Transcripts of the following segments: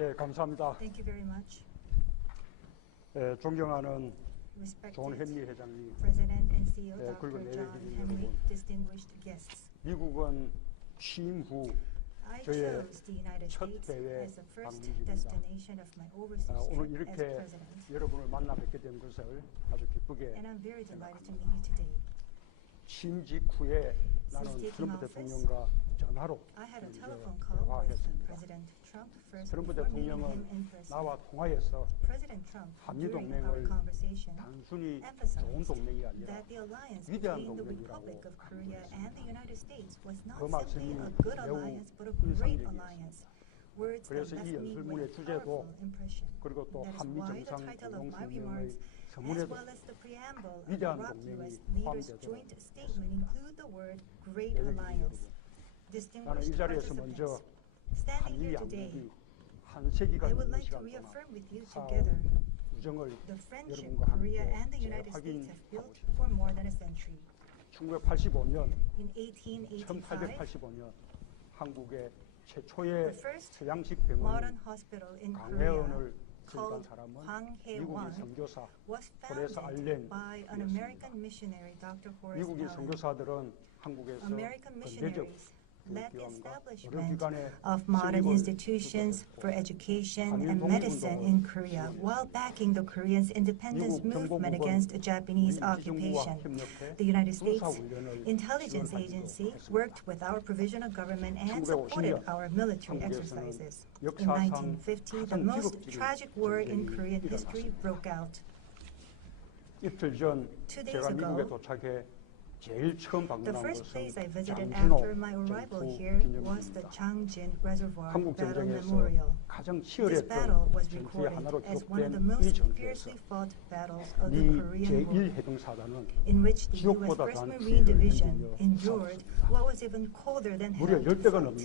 예, 감사합니다. Thank you very much. 예, 존경하는 존 Respected 헨리 회장님, President and CEO 그리고 Dr. John 내외주민 Henry, 여러분. distinguished guests. 미국은 취임 후 I 저의 chose the United 첫 States 대회 as the first 방문지입니다. destination of my overseas 오늘 trip as 이렇게 President. 여러분을 만나 뵙게 된 것을 아주 기쁘게 And I'm very delighted to meet you today. 취임 직후에 나는 taking 트럼프 office, 대통령과 전화로 I had a 이제 telephone call with 대화했습니다. President Trump first 트럼프 before meeting 대통령은 him in person. 나와 통화해서 President Trump, 한미 during our 동맹을 conversation, 단순히 좋은 emphasized 동맹이 아니라 that the alliance 위대한 between the 동맹이라고 Republic of Korea and the United States was not 그 simply 말씀이 a good 매우 alliance but a great 인상적이었습니다. alliance. Words that 그래서 left 이 me 연설문의 with a 주제도 powerful impression. 그리고 또 That is 한미 why the 정상 title of my 공동성명의 remarks, as 서문에도 well as the preamble of the 위대한 ROK 동맹이 US leaders' 포함되도록 joint statement include the word great 여러분, alliance. 나는 이 Distinguished 자리에서 먼저 participants, standing 한미 here today, 양국이 한 세기가 I would 넘는 like to 시간 동안 reaffirm with you 쌓아온 together 우정을 the friendship 여러분과 Korea 함께 and the United States have 재확인하고 built 싶습니다. for more than a century. 1985년, In 1885, 1885년 한국의 the 최초의 first 서양식 modern 병원인 hospital in Korea, 강혜원을 설립한 called 사람은 Hwang 미국의 Hae-won, 선교사 was 호레스 founded by an 알렌이었습니다. American missionary, Dr. Horace 미국의 Allen. 선교사들은 한국에서 American 근대적 missionaries led the 교육기관과 establishment 의료기관의 of modern 설립을 institutions for 주도했고 education 한일 and medicine 독립운동을 in Korea, while backing the Koreans' independence 미국 movement 정보국은 against Japanese 우리 occupation. 지정부와 협력해 The United States 군사훈련을 Intelligence 지원하기도 Agency 했습니다. worked with our provisional government and supported 1950년 our military 한국에서는 exercises. In 역사상 1950, the 가장 most 비극적인 tragic war in 전쟁이 Korean history 일어났습니다. broke out. 이틀 전 2 days 제가 미국에 ago, 도착해 제일 처음 The 방문한 first place I 곳은 visited 장진호 after my arrival 전투 here was the 기념관입니다. Changjin Reservoir 한국 Battle 전쟁에서 Memorial. 가장 This battle 치열했던 was 전투의 recorded 하나로 as one of the 기록된 이 most 전투에서 fiercely fought battles of the 미 Korean War, 제1해병사단은 in which the U.S. 지옥보다 1st 더한 Marine 피해를 Division 견디며 endured 싸웠습니다. what was even colder than 무려 hell. 10배가 넘는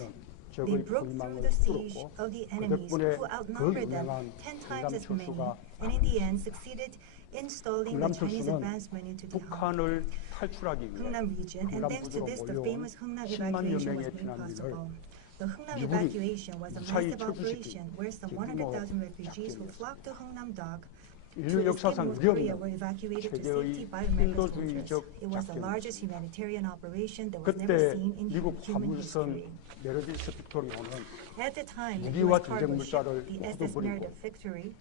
They 적의 broke through 포위망을 the siege 뚫었고 of the 그 enemies 덕분에 who 그 outnumbered them 유명한 10 times as many, 경남철수가 and in the end succeeded in stalling the Chinese 경남철수는 advancement into the 북한을 탈출하기 위해 Hungnam region, and thanks to this, the famous Hungnam 10만 여 evacuation was 명의 made 피난민을 possible. The Hungnam 미군이 evacuation was a 무사히 massive operation where some 철수시킨 100,000 refugees who 작전이었습니다. flocked to Hungnam Dock to 인류 escape 역사상 North 유례 Korea 없는 were evacuated to 최대의 safety by American 인도주의적 soldiers. It was the largest 작전이었습니다. humanitarian operation that was never 그때 seen in 미국 human 화물선 history. 메르디스 빅토리오는 At the time, the 무기와 U.S. cargo ship, 전쟁물자를 the 모두 SS 버리고 Meredith Victory,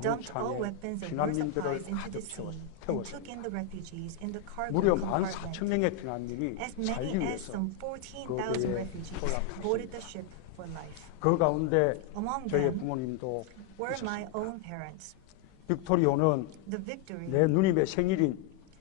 dumped all 화물차에 weapons and war 피난민들을 supplies into 가득 the sea and took 태웠습니다. in the refugees in the cargo 무려 compartment. 14,000명의 피난민이 As 살기 many as 위해서 some 그 14,000 배에 refugees 올라탔습니다. boarded the ship for life. 그 가운데 Among 저의 them 부모님도 were my 있었습니다. own parents. 빅토리오는 The Victory 내 누님의 생일인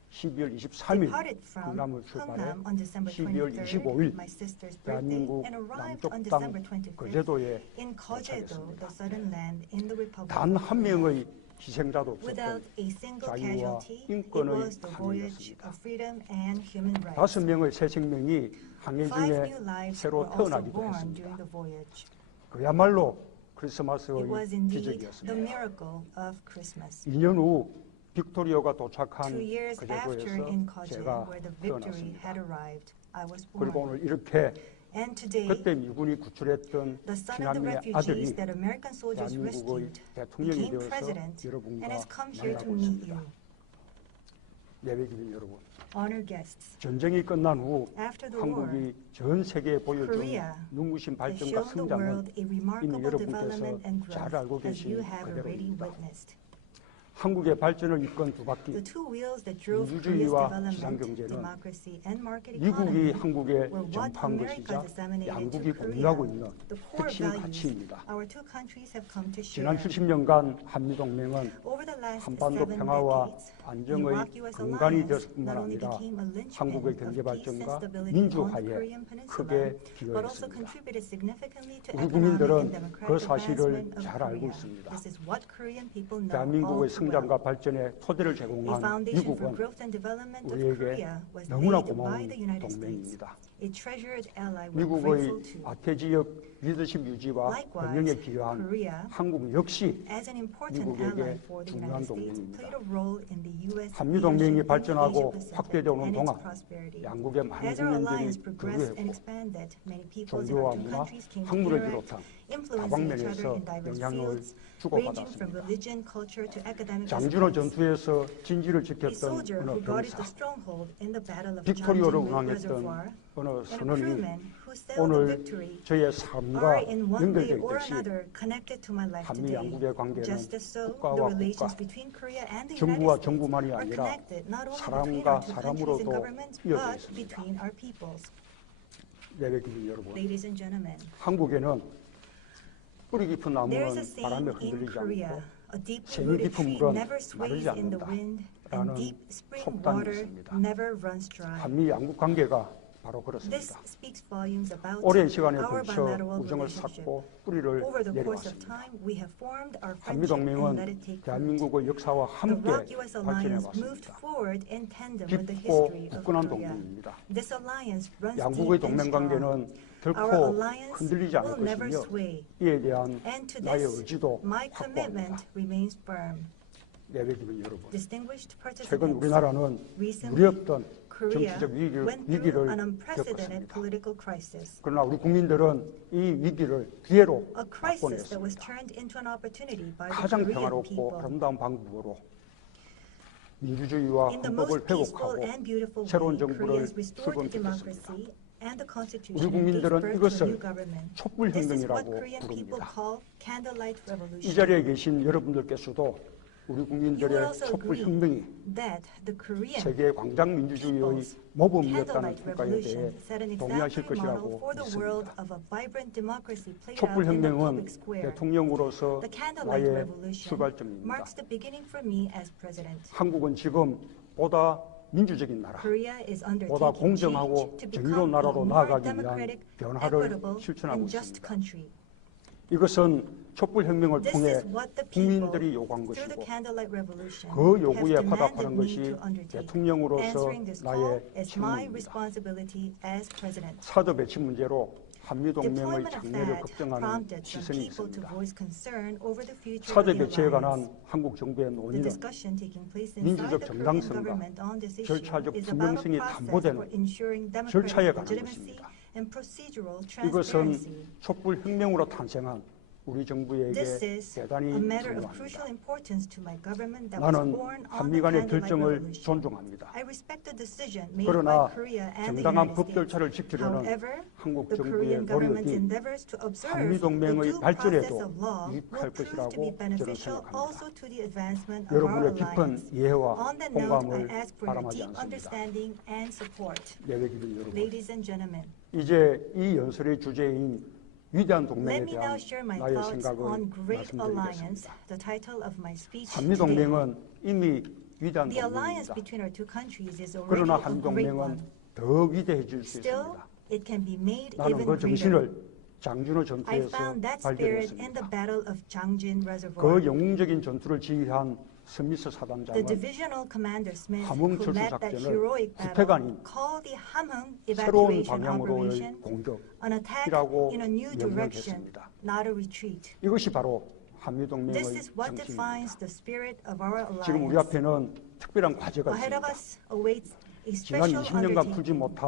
12월 23일 departed from 강남을 출발해 Hungnam on December 12월 23rd, 25일 my sister's birthday, 대한민국 and arrived 남쪽 on 땅 December 25th 거제도에 in Kojedo, 도착했습니다. the southern land in the Republic 단 of 한 Korea. 명의 희생자도 Without 없었던 a single 자유와 casualty, it 인권의 was the voyage 항해였습니다. of freedom and human rights. 5명의 새 생명이 항해 5 중에 new lives 새로 were also 태어나기도 born 했습니다. during the voyage. 그야말로 It 크리스마스의 was indeed the 기적이었습니다. miracle of Christmas. 2년 후 빅토리오가 도착한 2 years after in 거제도에서 Kojen, 제가 where the Victory 태어났습니다. had arrived, I was 그리고 born. 오늘 이렇게 And today, 그때 미군이 구출했던 the son of the 피난민의 아들이 refugees that American soldiers 대한민국의 rescued 대통령이 became 되어서 president and 여러분과 has come here to 만나고 meet 있습니다. you. 내외주민 여러분, Honored guests, 전쟁이 끝난 후 after the war, 한국이 전 세계에 보여준 Korea 눈부신 has 발전과 shown the 성장은 world a remarkable 이미 여러분께서 development and 잘 growth, 알고 as you 계신 have already 그대로입니다. witnessed. 한국의 발전을 이끈 두 The 바퀴, two wheels that drove Korea's 민주주의와 development, 시장경제는 democracy and market 미국이 economy, 한국에 were what 전파한 America 것이자 disseminated 양국이 to Korea, 공유하고 있는 the core 핵심 values 가치입니다. our two countries have come to 지난 share. 70년간 한미동맹은 Over the last 한반도 7 평화와 decades, the 안정의 Iraq-US 근간이 alliance 되었을 뿐만 not only 아니라 became a linchpin 한국의 of 경제 peace and 발전과 stability on the 민주화에 Korean peninsula, 크게 but also 기여했습니다. contributed significantly to 우리 economic and 국민들은 그 democratic 사실을 advancement of 잘 알고 Korea. 있습니다. This is what Korean people know all 대한민국의 too 성장과 발전의 토대를 A 제공한 foundation for 미국은 growth and development of 우리에게 Korea was 너무나 laid by 고마운 the United States, 동맹입니다. a treasured ally we're 미국의 grateful to. 아태 지역 리더십 유지와 Likewise, 번영에 기여한 Korea, 한국 역시 as an important 미국에게 ally for the 중요한 United States, 동맹입니다. played a role in the U.S. 한미 동맹이 leadership in the 발전하고 Asia-Pacific 확대되어 오는 and its 동안 prosperity. 양국의 많은 As our alliance 국민들이 progressed and 교류했고 expanded, many peoples in 종교와 our two 문화, countries came to 학문을 interact, 비롯한 influencing each other 다방면에서 in diverse 영향을 fields, ranging from 주고받았습니다. religion, culture to academic 장준호 discourse. 전투에서 진지를 A 지켰던 soldier 어느 who guarded 병사, the stronghold in the battle of 빅토리오로 Janjin 운항했던 Reservoir, 어느 and a 선원이 crewman who sailed the 오늘 Victory 저의 are 삶과 in one way 연결되어 or 있듯이 another connected to my life 한미 today. 양국의 관계는 Just as so, the 국가와 relations 국가, between Korea and the 정부와 United States 정부만이 are 아니라 connected not only between 사람과 our two countries and 사람으로도 governments, 이어져 but 있습니다. between our peoples. 예배 기준 여러분, Ladies and gentlemen, 한국에는 뿌리 깊은 there is 나무는 a 바람에 saying in 흔들리지 Korea, 않고 a deeply 샘이 rooted 깊은 tree 물은 never sways 마르지 in the 않는다 wind, 라는 and deep spring 속담이 water 있습니다. never runs dry. 한미 양국 관계가 바로 This 그렇습니다. speaks volumes about 오랜 시간에 our 걸쳐 bilateral 우정을 relationship. 쌓고 뿌리를 Over the course of 내려왔습니다. time, we have formed our 한미 friendship and let 동맹은 it take root. 대한민국의 역사와 The 함께 ROK-US alliance moved 발전해 왔습니다. forward in tandem with the 깊고 history of 굳건한 Korea. 동맹입니다. This alliance runs 양국의 deep and 동맹 strong. 관계는 Our 결코 alliance 흔들리지 않을 will never 것이며 sway. 이에 대한 And to 나의 this, 의지도 my 확고합니다. commitment remains firm. 예배 기분 여러분, Distinguished 최근 participants, 우리나라는 recently, 무리없던 Korea 정치적 went through 위기를 an unprecedented 겪었습니다. political crisis. 그러나 우리 국민들은 이 위기를 기회로 A crisis that was 바꿔냈습니다. turned into an opportunity by the 가장 Korean 평화롭고 people. 아름다운 방법으로 민주주의와 In the 헌법을 most peaceful 회복하고 and beautiful 새로운 way, 정부를 Korea's restored 출범시켰습니다. democracy and the 우리 constitution gave 국민들은 birth to a 이것을 new government. 촛불 This is what 혁명이라고 Korean people 부릅니다. call candlelight 이 revolution. 자리에 계신 여러분들께서도 우리 You will 국민들의 also 촛불 agree 혁명이 that the Korean 세계 광장 민주주의의 모범이었다는 candlelight 평가에 대해 revolution set an 동의하실 exemplary model 것이라고 for the world 믿습니다. of a vibrant democracy played out 촛불 in the 혁명은 public square. 대통령으로서 The candlelight 나의 revolution 출발점입니다. marks the beginning for me as president. 한국은 지금 보다 민주적인 나라, Korea is 보다 undertaking 공정하고 change to 정의로운 become a 나라로 more 나아가기 위한 democratic, 변화를 equitable, 실천하고 and just 있습니다. country. 이것은 촛불 혁명을 This 통해 is what the people, 국민들이 요구한 through the 것이고 candlelight revolution, 그 have 요구에 demanded 화답하는 me 것이 to undertake. 대통령으로서 Answering this call 나의 is my 책무입니다. responsibility as president. 사드 배치 문제로 한미 동맹의 Deployment of 장래를 that 걱정하는 prompted some 시선이 people to 있습니다. voice concern over the future of 사드 the 배치에 관한 alliance. 한국 정부의 The 논의는 discussion taking place inside 민주적 the Korean 정당성과 government on this issue 절차적 is about a 분명성이 process 담보되는 for ensuring 절차에 democratic 관한 legitimacy 것입니다. and procedural 이것은 transparency. 촛불 혁명으로 탄생한 우리 정부에게 This is 대단히 a matter of crucial 중요합니다. importance to my government that was 나는 born on 한미 the 간의 candlelight 결정을 revolution. 존중합니다. I respect the decision made 그러나 by Korea and the 정당한 United 법 States. 절차를 지키려는 However, 한국 the 정부의 Korean government's 노력이 endeavors to observe 한미 the 동맹의 due process 발전에도 of law 유익할 will prove to 것이라고 be 저는 beneficial 생각합니다. also to the advancement of our 여러분의 깊은 alliance. 이해와 On that note, I 공감을 ask for your 바람하지 deep 않습니다. understanding and support. 예배 기준 여러분, Ladies and gentlemen, 이제 이 연설의 주제인 위대한 동맹에 let me 대한 now share my 나의 thoughts 생각을 on Great Alliance, 말씀드리겠습니다. the title of my speech 한미 today. 동맹은 이미 위대한 The alliance 동맹입니다. between our two countries is already 그러나 a 한미 great 동맹은 one. 더 위대해질 수 Still, 있습니다. it can be made 나는 even 그 greater. 정신을 장준호 I 전투에서 found that spirit in 발견했습니다. the Battle of Jangjin Reservoir. 그 영웅적인 전투를 지휘한 스미스 The 사단장은 divisional commander Smith, 함흥 who 철수 led that 작전을 heroic 구태가 battle, 아닌 called the Hamhung 새로운 evacuation 방향으로의 operation 공격, an attack 이라고 in a new direction, 명명했습니다. not a retreat. 이것이 바로 한미 동맹의 This is what defines 정신입니다. the spirit of our 지금 우리 alliance. 앞에는 특별한 과제가 Ahead of 있습니다. us awaits a 지난 special 20년간 풀지 undertaking, 못한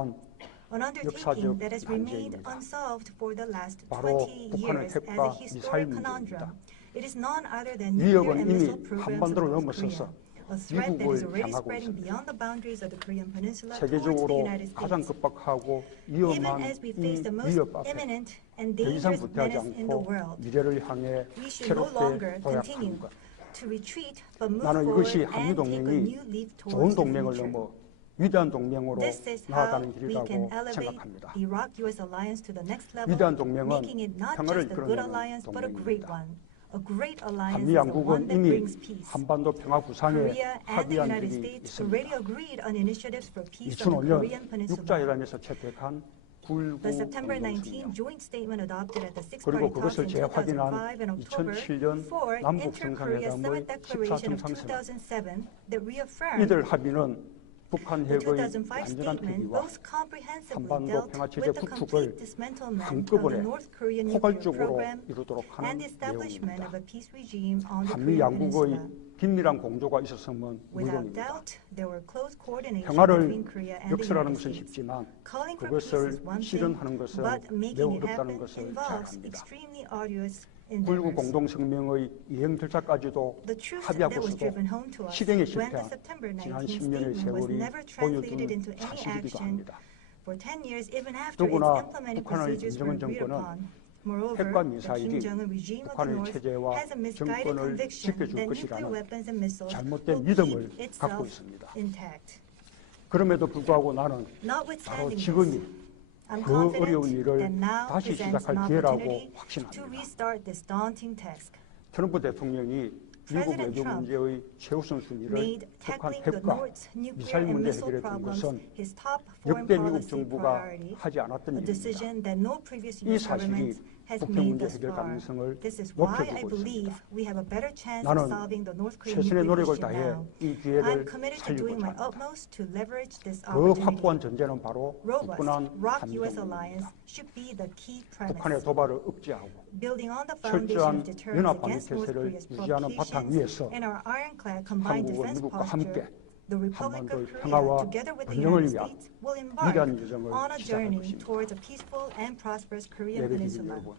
an undertaking 역사적 that has remained 난제입니다. unsolved for the last 바로 20 북한의 years as 핵과 a 미사일 historic 문제입니다. conundrum. It is none other than nuclear 위협은 and 이미 missile programs 한반도를 of North 넘어서서 Korea. A threat that is 미국을 already 향하고 spreading 있습니다. beyond the boundaries of the Korean Peninsula towards the 세계적으로 United 가장 States. 급박하고 Even 위험한 as we 이 face the most 위협 앞에 imminent and 더 이상 dangerous 부태하지 menace in the 않고 world, 미래를 향해 we should no longer 새롭게 continue 도약하는 것. to retreat, but move 나는 forward 이것이 and 한미 take a 동맹이 new leap 좋은 towards the 동맹을 future. 넘어 위대한 동맹으로 This is how 나아가는 we can 길이라고 elevate 생각합니다. the ROK-US alliance to the next level, 위대한 동맹은 making it not 평화를 just a good 이끌어내는 alliance, but a great 동맹입니다. one. A great alliance 한미 is the one 양국은 that 이미 brings peace. 한반도 평화 구상에 Korea and the 합의한 United 적이 States 있습니다. already agreed on initiatives for peace on the 2005년 Korean Peninsula. 육자회담에서 채택한 9.19 The September 19 공동성명 joint statement adopted at the Six 그리고 Party Talks 그것을 in 재확인한 2005 and October 2007년 for 남북 Inter-Korea 정상회담의 Summit Declaration 14점 of 상승 2007 that reaffirmed 이들 합의는 북한 the 핵의 2005 완전한 statement 폐기와 most comprehensively 한반도 dealt 평화체제 with the 구축을 complete dismantlement of the 한꺼번에 North Korean nuclear 포괄적으로 program 이루도록 and 하는 the establishment 내용입니다. of a peace regime on the 한미 Korean 양국의 Peninsula. 긴밀한 공조가 있었으면 Without 물론입니다. doubt, there were close coordination 평화를 between Korea and the 역설하는 United 것은 States. 쉽지만 Calling for peace is 그것을 one thing, 실현하는 것은 but 매우 making it 어렵다는 happen 것을 잘 involves 압니다. extremely arduous 9.19 endeavors. 공동성명의 이행 절차까지도 The truth that was 합의하고서도 driven home to us 실행에 when the 실패한 September 지난 19 10년의 statement was 세월이 never translated 보여준 into any 사실이기도 action 합니다. for 10 years, even after its 더구나 implementing 북한의 procedures were 김정은 agreed 정권은 upon. Moreover, 핵과 the 미사일이 Kim Jong-un regime of the 북한의 North 체제와 has a misguided 정권을 conviction 지켜줄 that nuclear 것이라는 weapons and missiles 잘못된 will 믿음을 keep 갖고 itself 있습니다. intact. 그럼에도 불구하고 나는 바로 Notwithstanding 지금이 this, I'm 그 어려운 confident 일을 that now 다시 presents 시작할 an 기회라고 opportunity to 확신합니다. restart this daunting task. 트럼프 대통령이 미국 President 외교 Trump 문제의 최우선 순위를 made 북한 tackling the 핵과 North's nuclear 미사일 and 문제 missile 해결에 둔 problems 것은 his top foreign 역대 미국 policy 정부가 priority, 하지 않았던 a 일입니다. decision that no previous 이 U.S. 사실이 government has 북핵 made 문제 thus 해결 far. 가능성을 This is why I 높여주고 believe 있습니다. we have a better chance 나는 of solving the North Korean 최선의 nuclear 노력을 issue 다해 now. 이 I'm 기회를 committed to doing 살리고자 my 합니다. utmost to leverage this 그 opportunity. 확고한 전제는 바로 Robust, 굳건한 rock U.S. alliance 한미동맹입니다. should be the key 북한의 premise. 도발을 억제하고 Building on the foundation 철저한 of deterrence 연합 방위 against North 태세를 Korea's 유지하는 바탕 provocations 위에서 and our ironclad combined 한국은 defense 미국과 posture, 함께 the Republic 한반도의 of Korea, 평화와 together with the 번영을 United 위한 States, will embark 위대한 여정을 on a 시작할 journey 것입니다. towards a peaceful and prosperous Korean 예배 드린 peninsula. 여러분,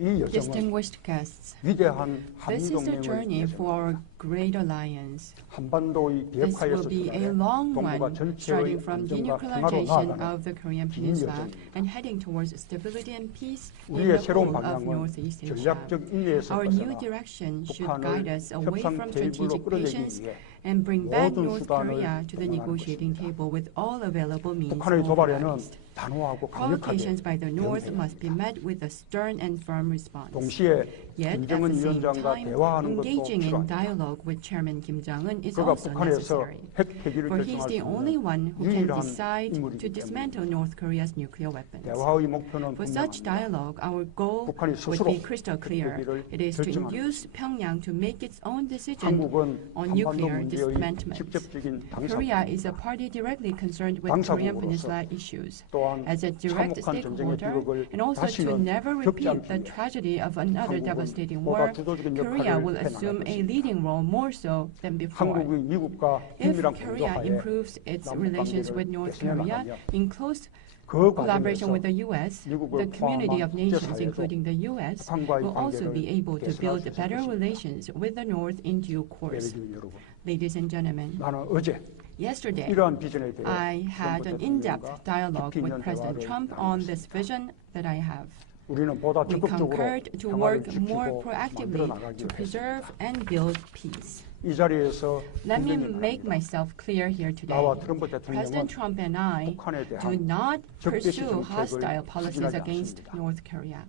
이 여정은 Distinguished guests, 위대한 this is the 한미동맹의 journey for 여정입니다. our great alliance. 한반도의 This 비핵화에서 will be a 출발해 long 동북아 one, 전체의 starting from 안정과 평화로 denuclearization 나아가는 of the Korean 긴 Peninsula 여정입니다. and heading towards stability and peace in 우리의 the 새로운 whole of 방향은 Northeast Asia. 전략적 인내에서 Our new 벗어나 direction should 북한을 guide us away 협상 from 테이블로 strategic 끌어내기 patience 위해 and bring back 모든 North 수단을 Korea to the 동원하는 negotiating 것입니다. table with all available means 북한의 도발에는 mobilized. 단호하고 강력하게 Provocations by the North 대응해야 must be 합니다. met with a stern and firm response. 동시에 Yet, at 김정은 the same 위원장과 time, 대화하는 것도 engaging in 필요합니다. dialogue with Chairman Kim Jong-un is 그가 also 북한에서 necessary. 핵 폐기를 For he is 결정할 수 the only 있는 one who can 유일한 decide to 인물이기 때문에 dismantle North Korea's nuclear weapons. 대화의 목표는 For such 분명합니다. dialogue, our goal 북한이 would 스스로 be crystal clear. 핵폐기를 It is to 결정하는 induce Pyongyang to make its own decision 한국은 on 한반도 nuclear 문제의 dismantlement. 직접적인 Korea is 당사국입니다. a party directly concerned with Korean 당사국으로서 Peninsula issues. 또한 As a direct 참혹한 전쟁의 stakeholder, 비극을 and also to 다시는 never 겪지 repeat the 않기 위해 tragedy of another 한국은 devastating 보다 war, 주도적인 Korea 역할을 will 해나갈 assume a 것입니다. leading role more so than before. 한국이 미국과 If 긴밀한 Korea 공조하에 improves its 남북 relations 관계를 with North 개선해 Korea 나가며 in close 그 collaboration 과정에서 with the U.S., 미국을 the community 포함한 of nations, 국제사회도 including the U.S., 북한과의 will also 관계를 be able to 개선할 build 수 있을 better 것입니다. relations with the North in due course. 예배드린 여러분, Ladies and gentlemen, 나는 어제 yesterday, 이러한 비전에 대해 I had 트럼프 an in-depth 대통령과 dialogue 깊이 with 있는 President 대화를 Trump on this 나눴습니다. vision that I have. 우리는 보다 We 적극적으로 concurred to 평화를 work 지키고 more 만들어 proactively 나가기 to 위해서 preserve and build peace. 이 자리에서 Let me 분명히 make 말합니다. myself clear here today. 나와 트럼프 President 대통령은 Trump and I 북한에 do 대한 not 적대시 pursue 정책을 hostile policies 추진하지 against 않습니다. North Korea.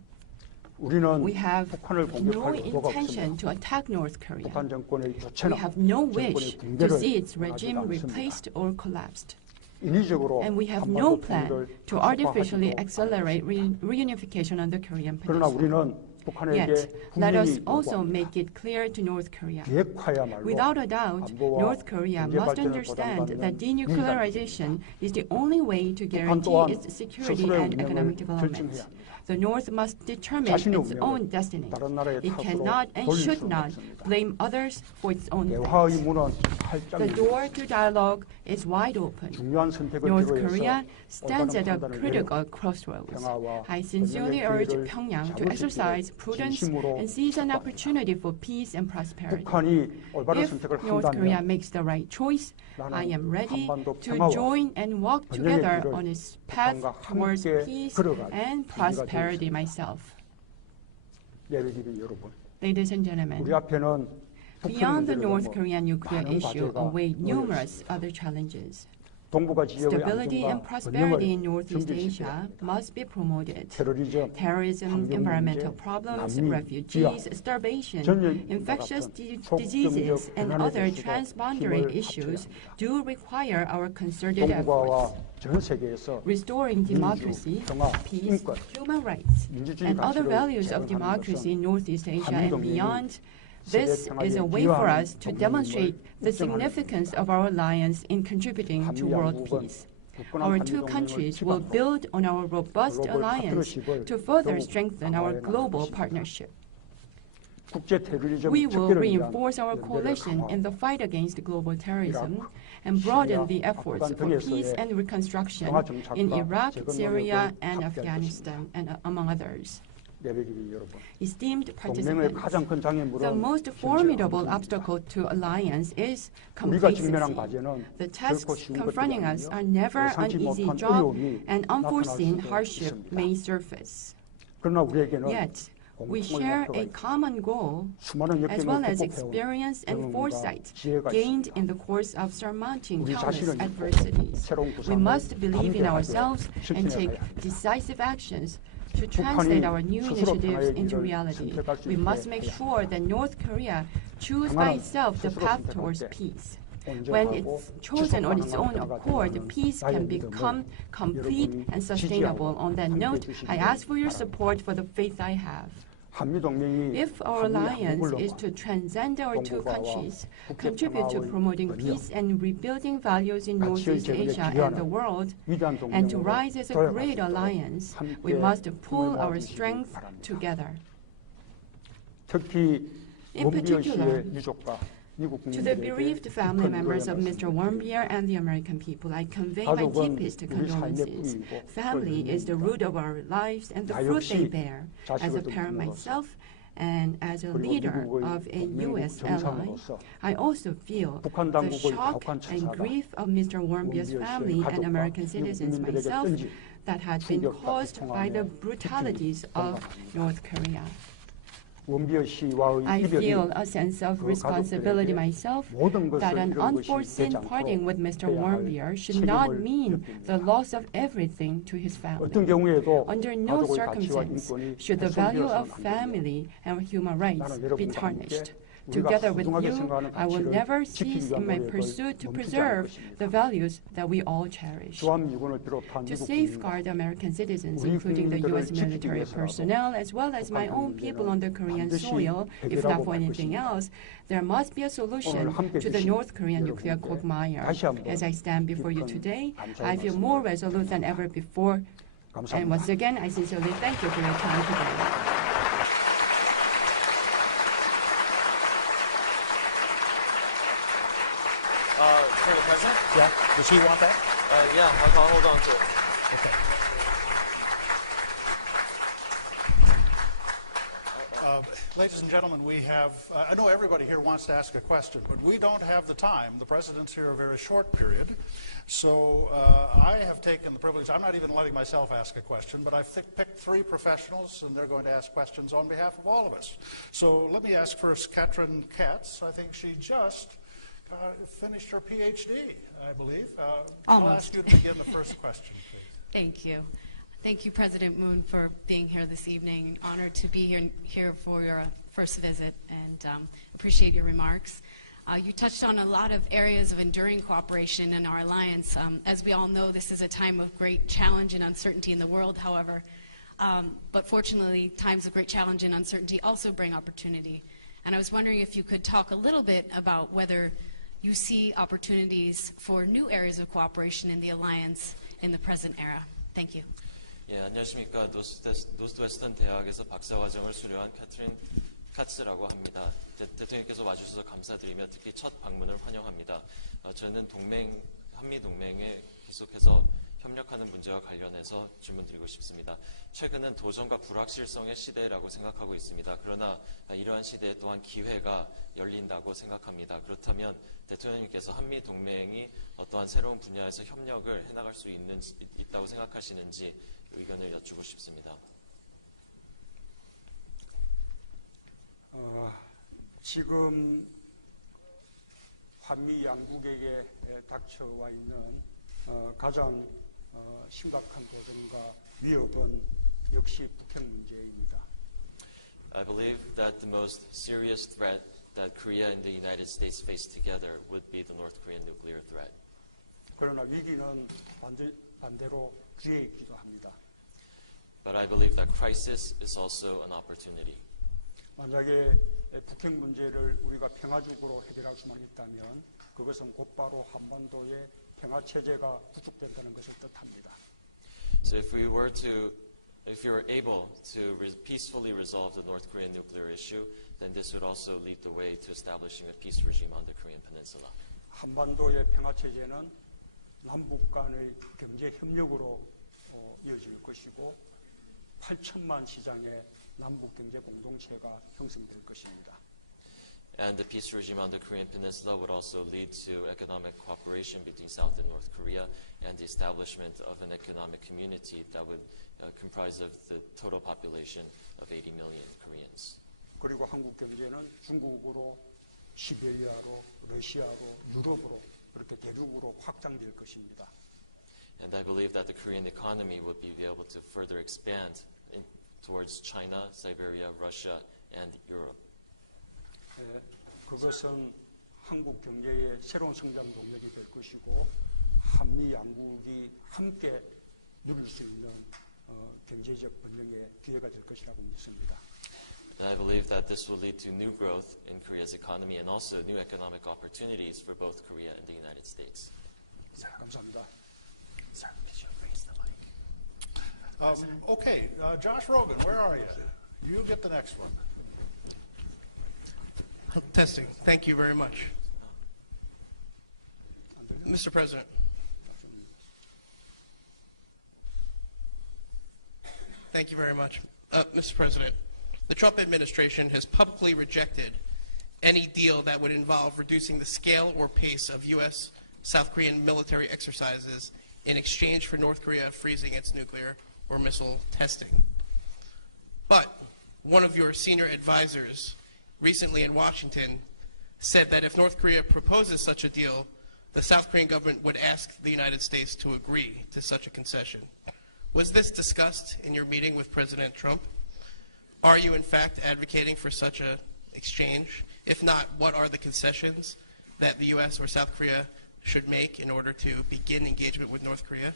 우리는 We have 북한을 no 공격할 의도가 intention 없습니다. to attack North Korea. 북한 정권의 We 교체나 have no 정권의 wish to 붕괴를 see its 원하지도 regime 않습니다. replaced or collapsed. 인위적으로 And we have no 한반도 plan 통일을 to artificially 극복하지도 accelerate 않습니다. reunification on the Korean 그러나 Peninsula. 우리는 북한에게 Yet, let us 분명히 also 요구합니다. make it clear to North Korea. 비핵화야말로 Without a doubt, 안보와 North Korea 경제 must 발전을 understand 보장받는 that denuclearization is the only way to 북한 guarantee 또한 its security 스스로의 and economic 운명을 결정해야 development. 합니다. The North must determine 자신의 its 운명을 own destiny. 다른 나라의 It 탓으로 cannot and 돌릴 should 수는 not 없습니다. blame others for its own 대화의 fate. 문은 활짝 The door 열립니다. to dialogue is wide open. 중요한 선택을 North 기로해서 Korea stands 올바른 at a 판단을 critical 내리고 crossroads. 평화와 I sincerely 번영의 urge 기회를 Pyongyang to 잡으시기를 exercise prudence 진심으로 and seize an 축복합니다. opportunity for peace and prosperity. 북한이 올바른 If 선택을 North Korea 한다면 makes the right choice, 나는 I am ready 한반도 to 평화와 join and walk 번영의 together 길을 on its path 북한과 towards 함께 peace 걸어갈 and 준비가 prosperity 되어 있습니다. myself. 예배드린 여러분, Ladies and gentlemen, 우리 앞에는 북한 beyond the 문제를 North 넘어 Korean nuclear 많은 issue 과제가 await 놓여 numerous 있습니다. other challenges. 동북아 지역의 Stability and 안정과 prosperity in 번영을 Northeast 증진시켜야 Asia 합니다. must be promoted. 테러리즘, Terrorism, 환경 environmental 문제, problems, 난민, refugees, 기아, starvation, 전염과 infectious 같은 diseases, 속경적 and 변환에 other 대해서도 transboundary 힘을 issues 합쳐야 합니다. do require our concerted 동북아와 efforts. 전 세계에서 Restoring 민주, democracy, 평화, peace, 인권, human rights, 민주주의 and other 가치를 values of 재건하는 democracy 것은 in Northeast Asia and 한미동맹이 beyond. 세계 This 평화에 is a way for 기여하는 us to 동맹임을 demonstrate the 입증하는 significance 것입니다. of our alliance in contributing to 한미 world 양국은 peace. 굳건한 Our 한미 two 동맹을 countries will 기반으로 build on our robust 글로벌 alliance 파트너십을 to further 더욱 strengthen our 강화해 나갈 global 것입니다. partnership. 국제 테러리즘 We will 척결을 위한 reinforce our 연대를 coalition in the 강화하고 fight against global terrorism 이라크, and broaden 시리아, the efforts 아프간 for peace 등에서의 and reconstruction 평화 정착과 in Iraq, 재건 Syria, 노력을 and 합의할 Afghanistan, and among others. 내베기비 여러분, Esteemed 동맹의 participants, 가장 큰 the 장애물은 most 현실 formidable 암묵입니다. obstacle to alliance is 우리가 직면한 complacency. 과제는 The 결코 tasks 쉬운 것들이 confronting us 아니며 are never an 예상치 easy 못한 job, 어려움이 and 나타날 unforeseen 수도 hardship 있습니다. may surface. 그러나 우리에게는 Yet, we 공통의 share 목표가 a 있습니다. common goal, 수많은 as well 역경을 as 극복해온 experience and 경험과 foresight 지혜가 gained 있습니다. in the course of surmounting 우리 countless 자신을 믿고 adversities. 새로운 We 구상을 must believe in 담대하게 ourselves and 실천해 take 가야 합니다. decisive actions to 북한이 translate our new 스스로 initiatives 평화의 into 길을 reality. 선택할 수 We 있게 must make 해야 sure that North Korea choose by 평화는 itself the 스스로 path 선택할 towards 때 peace. When 온전하고 it's chosen on its 지속 own 가능한 accord, 평화가 peace 되는 can 나의 become 믿음을 complete 여러분이 and sustainable. 지지하고 On that 함께 note, 해주시기 I ask for your 바랍니다. support for the faith I have. 한미 동맹이 If our 한미 alliance 양국을 is 넘어 to transcend our two 동북아와 countries, 국제 contribute to 평화의 promoting 번영, peace and rebuilding values in 가치의 Northeast 제공에 Asia and 기여하는 the world, 위대한 and to 동맹으로 rise as a 도약할 great 수 있도록 alliance, we 함께 must 힘을 pull our 모아주시기 strength 바랍니다. together. 특히 In 원비어 particular, 씨의 유족과 미국 To the 국민들에게 bereaved family 깊은 members of 위로의 Mr. 말씀을 Warmbier and the American people, I convey my 가족은 deepest 우리 삶의 condolences. 뿌리이고 Family is the 또 root of our lives and the 나 fruit they 역시 bear. As a 자식을 둔 parent 부모로서 myself and as a 그리고 leader 미국의 of a 동맹국 U.S. ally, 정상으로서 I also feel 북한 the 당국의 shock 가혹한 and 처사가 grief of Mr. Warmbier's 원비어 씨의 family and 가족과 American 미국 citizens 국민들에게 myself 던진 that had been 충격과 caused by the 비통함에 brutalities of 공감합니다. North Korea. 원비어 씨와의 I 이별이 feel a sense of 그 responsibility 가족들에게 myself 모든 것을 that an 잃은 것이 unforeseen 되지 parting 않도록 with Mr. 해야 할 Warmbier should not 책임을 mean the 느낍니다. loss of everything to his 어떤 family. 경우에도 Under no 가족의 가치와 circumstance 인권이 should the value of 훼손되어서는 안 됩니다. family and human rights 나는 be 여러분과 tarnished. 함께 Together 우리가 with 소중하게 you, 생각하는 I will 가치를 never 지키기 cease 위한 in my 노력을 pursuit to 멈추지 않을 preserve 것입니다. the values that we all cherish. 주한미군을 비롯한 To 미국 국민과 safeguard American citizens, 우리 including the U.S. 국민들을 military 지키기 위해서라도 personnel, as well as my own people on the Korean 반드시 soil, if 해결하고 not for 말 anything 것입니다. else, there must be a solution 오늘 함께 to the 주신 North Korean nuclear 여러분께 quagmire. 다시 한번 As I stand before you 깊은 today, 감사의 I feel 말씀을 more resolute than ever before. And once 감사합니다. again, I sincerely thank you for your time today. For the president? Yeah, does he want that? Yeah, I'll hold on to it. Ladies and gentlemen, we have, I know everybody here wants to ask a question, but we don't have the time. The president's here a very short period. So I have taken the privilege, I'm not even letting myself ask a question, but I've picked three professionals, and they're going to ask questions on behalf of all of us. So let me ask first Katrin Katz. I think she just finished her PhD, I believe. I'll ask you to begin the first question, please. Thank you. Thank you, President Moon, for being here this evening. Honored to be here for your first visit, and appreciate your remarks. You touched on a lot of areas of enduring cooperation in our alliance. As we all know, this is a time of great challenge and uncertainty in the world, however. But fortunately, times of great challenge and uncertainty also bring opportunity. And I was wondering if you could talk a little bit about whether you see opportunities for new areas of cooperation in the alliance in the present era. Thank you. 예, 안녕하십니까. 노스웨스턴 대학에서 박사과정을 수료한 캐트린 카츠라고 합니다. 대통령께서 와주셔서 감사드리며 특히 첫 방문을 환영합니다. 저는 한미동맹에 계속해서 협력하는 문제와 관련해서 질문드리고 싶습니다. 최근은 도전과 불확실성의 시대라고 생각하고 있습니다. 그러나 이러한 시대에 또한 기회가 열린다고 생각합니다. 그렇다면 대통령님께서 한미동맹이 어떠한 새로운 분야에서 협력을 해나갈 수 있다고 생각하시는지 의견을 여쭈고 싶습니다. 지금 한미 양국에게 닥쳐와 있는 가장 심각한 도전과 위협은 역시 북핵 문제입니다. I believe that the most serious threat that Korea and the United States face together would be the North Korean nuclear threat. 그러나 위기는 반대로 기회이기도 합니다. But I believe that crisis is also an opportunity. 만약에 북핵 문제를 우리가 평화적으로 해결할 수만 있다면 그것은 곧바로 한반도의 평화 체제가 구축된다는 것을 뜻합니다. So if we were able to peacefully resolve the North Korean nuclear issue, then this would also lead the way to establishing a peace regime on the Korean Peninsula. 한반도의 평화 체제는 남북 간의 경제 협력으로 이어질 것이고 8천만 시장의 남북 경제 공동체가 형성될 것입니다. And the peace regime on the Korean Peninsula would also lead to economic cooperation between South and North Korea and the establishment of an economic community that would comprise of the total population of 80 million Koreans. 그리고 한국 경제는 중국으로, 시베리아로, 러시아로, 유럽으로 그렇게 대륙으로 확장될 것입니다. And I believe that the Korean economy would be able to further expand towards China, Siberia, Russia, and Europe. 그것은 한국 경제의 새로운 성장 동력이 될 것이고 한미 양국이 함께 누릴 수 있는 경제적 번영의 기회가 될 것이라고 믿습니다. And I believe that this will lead to new growth in Korea's economy and also new economic opportunities for both Korea and the United States. 감사합니다. Sir, could you raise the mic? Okay, Josh Rogan, where are you? You get the next one. Testing. Thank you very much. Mr. President. Thank you very much. Mr. President, the Trump administration has publicly rejected any deal that would involve reducing the scale or pace of U.S. South Korean military exercises in exchange for North Korea freezing its nuclear or missile testing. But one of your senior advisors recently in Washington said that if North Korea proposes such a deal, the South Korean government would ask the United States to agree to such a concession. Was this discussed in your meeting with President Trump? Are you in fact advocating for such an exchange? If not, what are the concessions that the U.S. or South Korea should make in order to begin engagement with North Korea?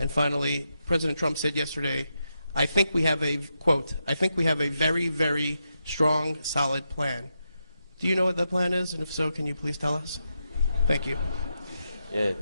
And finally, President Trump said yesterday, I think we have a, quote, I think we have a very, very strong, solid plan. Do you know what that plan is? And if so, can you please tell us? Thank you. 예,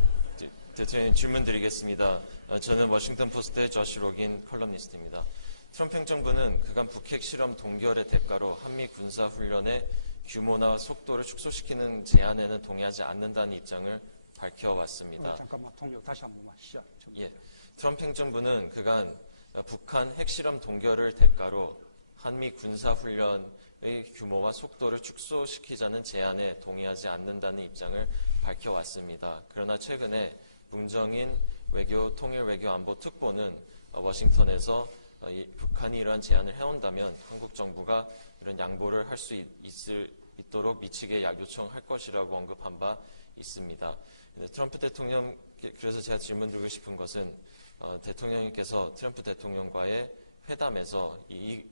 대통령 질문 드리겠습니다. 저는 워싱턴 포스트의 조시 로긴 컬럼니스트입니다. 트럼프 행정부는 그간 북핵 실험 동결의 대가로 한미 군사 훈련의 규모나 속도를 축소시키는 제안에는 동의하지 않는다는 입장을 밝혀왔습니다. 잠깐만 통역 다시 한 번만 시작. 예, 트럼프 행정부는 그간 북한 핵실험 동결을 대가로 한미 군사 훈련의 규모와 속도를 축소시키자는 제안에 동의하지 않는다는 입장을 밝혀왔습니다. 그러나 최근에 문정인 통일외교안보특보는 워싱턴에서 북한이 이러한 제안을 해온다면 한국 정부가 이런 양보를 할 수 있도록 미치게 요청할 것이라고 언급한 바 있습니다. 트럼프 대통령, 그래서 제가 질문 드리고 싶은 것은 대통령님께서 트럼프 대통령과의 회담에서 이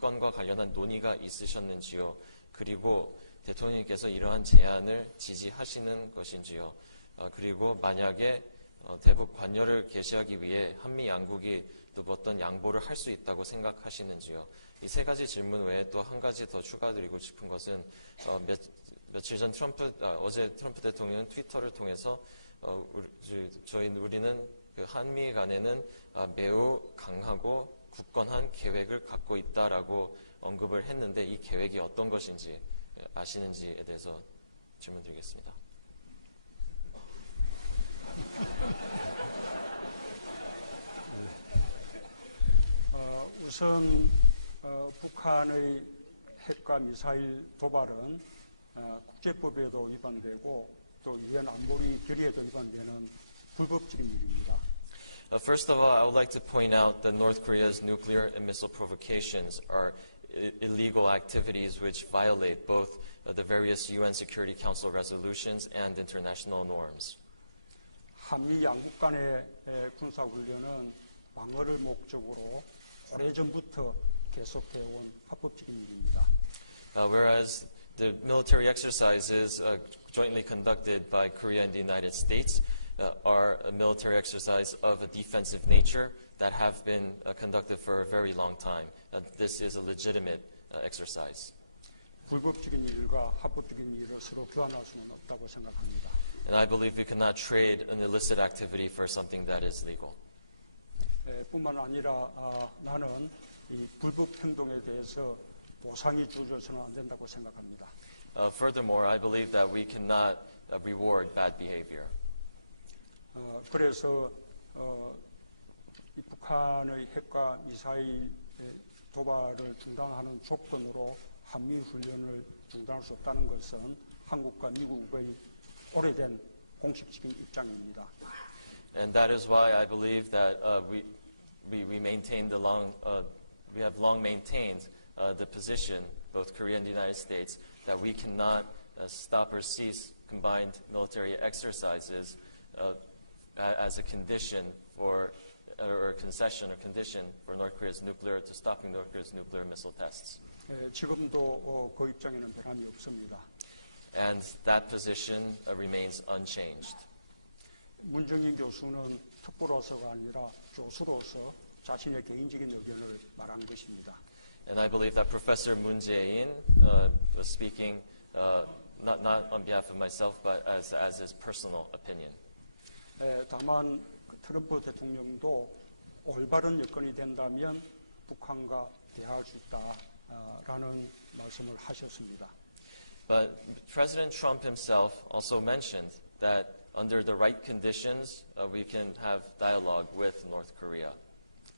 건과 관련한 논의가 있으셨는지요? 그리고 대통령님께서 이러한 제안을 지지하시는 것인지요? 그리고 만약에 대북 관여를 개시하기 위해 한미 양국이 또 어떤 양보를 할 수 있다고 생각하시는지요? 이 세 가지 질문 외에 또 한 가지 더 추가드리고 싶은 것은 며칠 전 어제 트럼프 대통령은 트위터를 통해서 우리는 그 한미 간에는 매우 강하고 굳건한 계획을 갖고 있다라고 언급을 했는데 이 계획이 어떤 것인지 아시는지에 대해서 질문드리겠습니다. 우선 북한의 핵과 미사일 도발은 국제법에도 위반되고 또 유엔 안보리 결의에도 위반되는 불법적인 일입니다. First of all, I would like to point out that North Korea's nuclear and missile provocations are illegal activities which violate both the various UN Security Council resolutions and international norms. 한미 양국 간의 군사훈련은 방어를 목적으로 오래전부터 계속해온 합법적인 일입니다. Whereas the military exercises jointly conducted by Korea and the United States are a military exercise of a defensive nature that have been conducted for a very long time. This is a legitimate exercise. 불법적인 일과 합법적인 일을 서로 교환할 수는 없다고 생각합니다. And I believe we cannot trade an illicit activity for something that is legal. 뿐만 아니라 나는 이 불법 행동에 대해서 보상이 주어져서는 안 된다고 생각합니다. Furthermore, I believe that we cannot reward bad behavior. 그래서 이 북한의 핵과 미사일 도발을 중단하는 조건으로 한미 훈련을 중단할 수 없다는 것은 한국과 미국의 오래된 공식적인 입장입니다. And that is why I believe that we maintain we have long maintained the position, both Korea and the United States, that we cannot stop or cease combined military exercises as a condition for, or a concession or condition for North Korea's nuclear, to stopping North Korea's nuclear missile tests. 지금도 그 입장에는 변함이 없습니다. And that position remains unchanged. 문정인 교수는 특보로서가 아니라 교수로서 자신의 개인적인 의견을 말한 것입니다. And I believe that Professor Moon Jae-in was speaking not on behalf of myself, but as his personal opinion. 다만 트럼프 대통령도 올바른 여건이 된다면 북한과 대화할 수 있다라는 말씀을 하셨습니다. But President Trump himself also mentioned that under the right conditions, we can have dialogue with North Korea.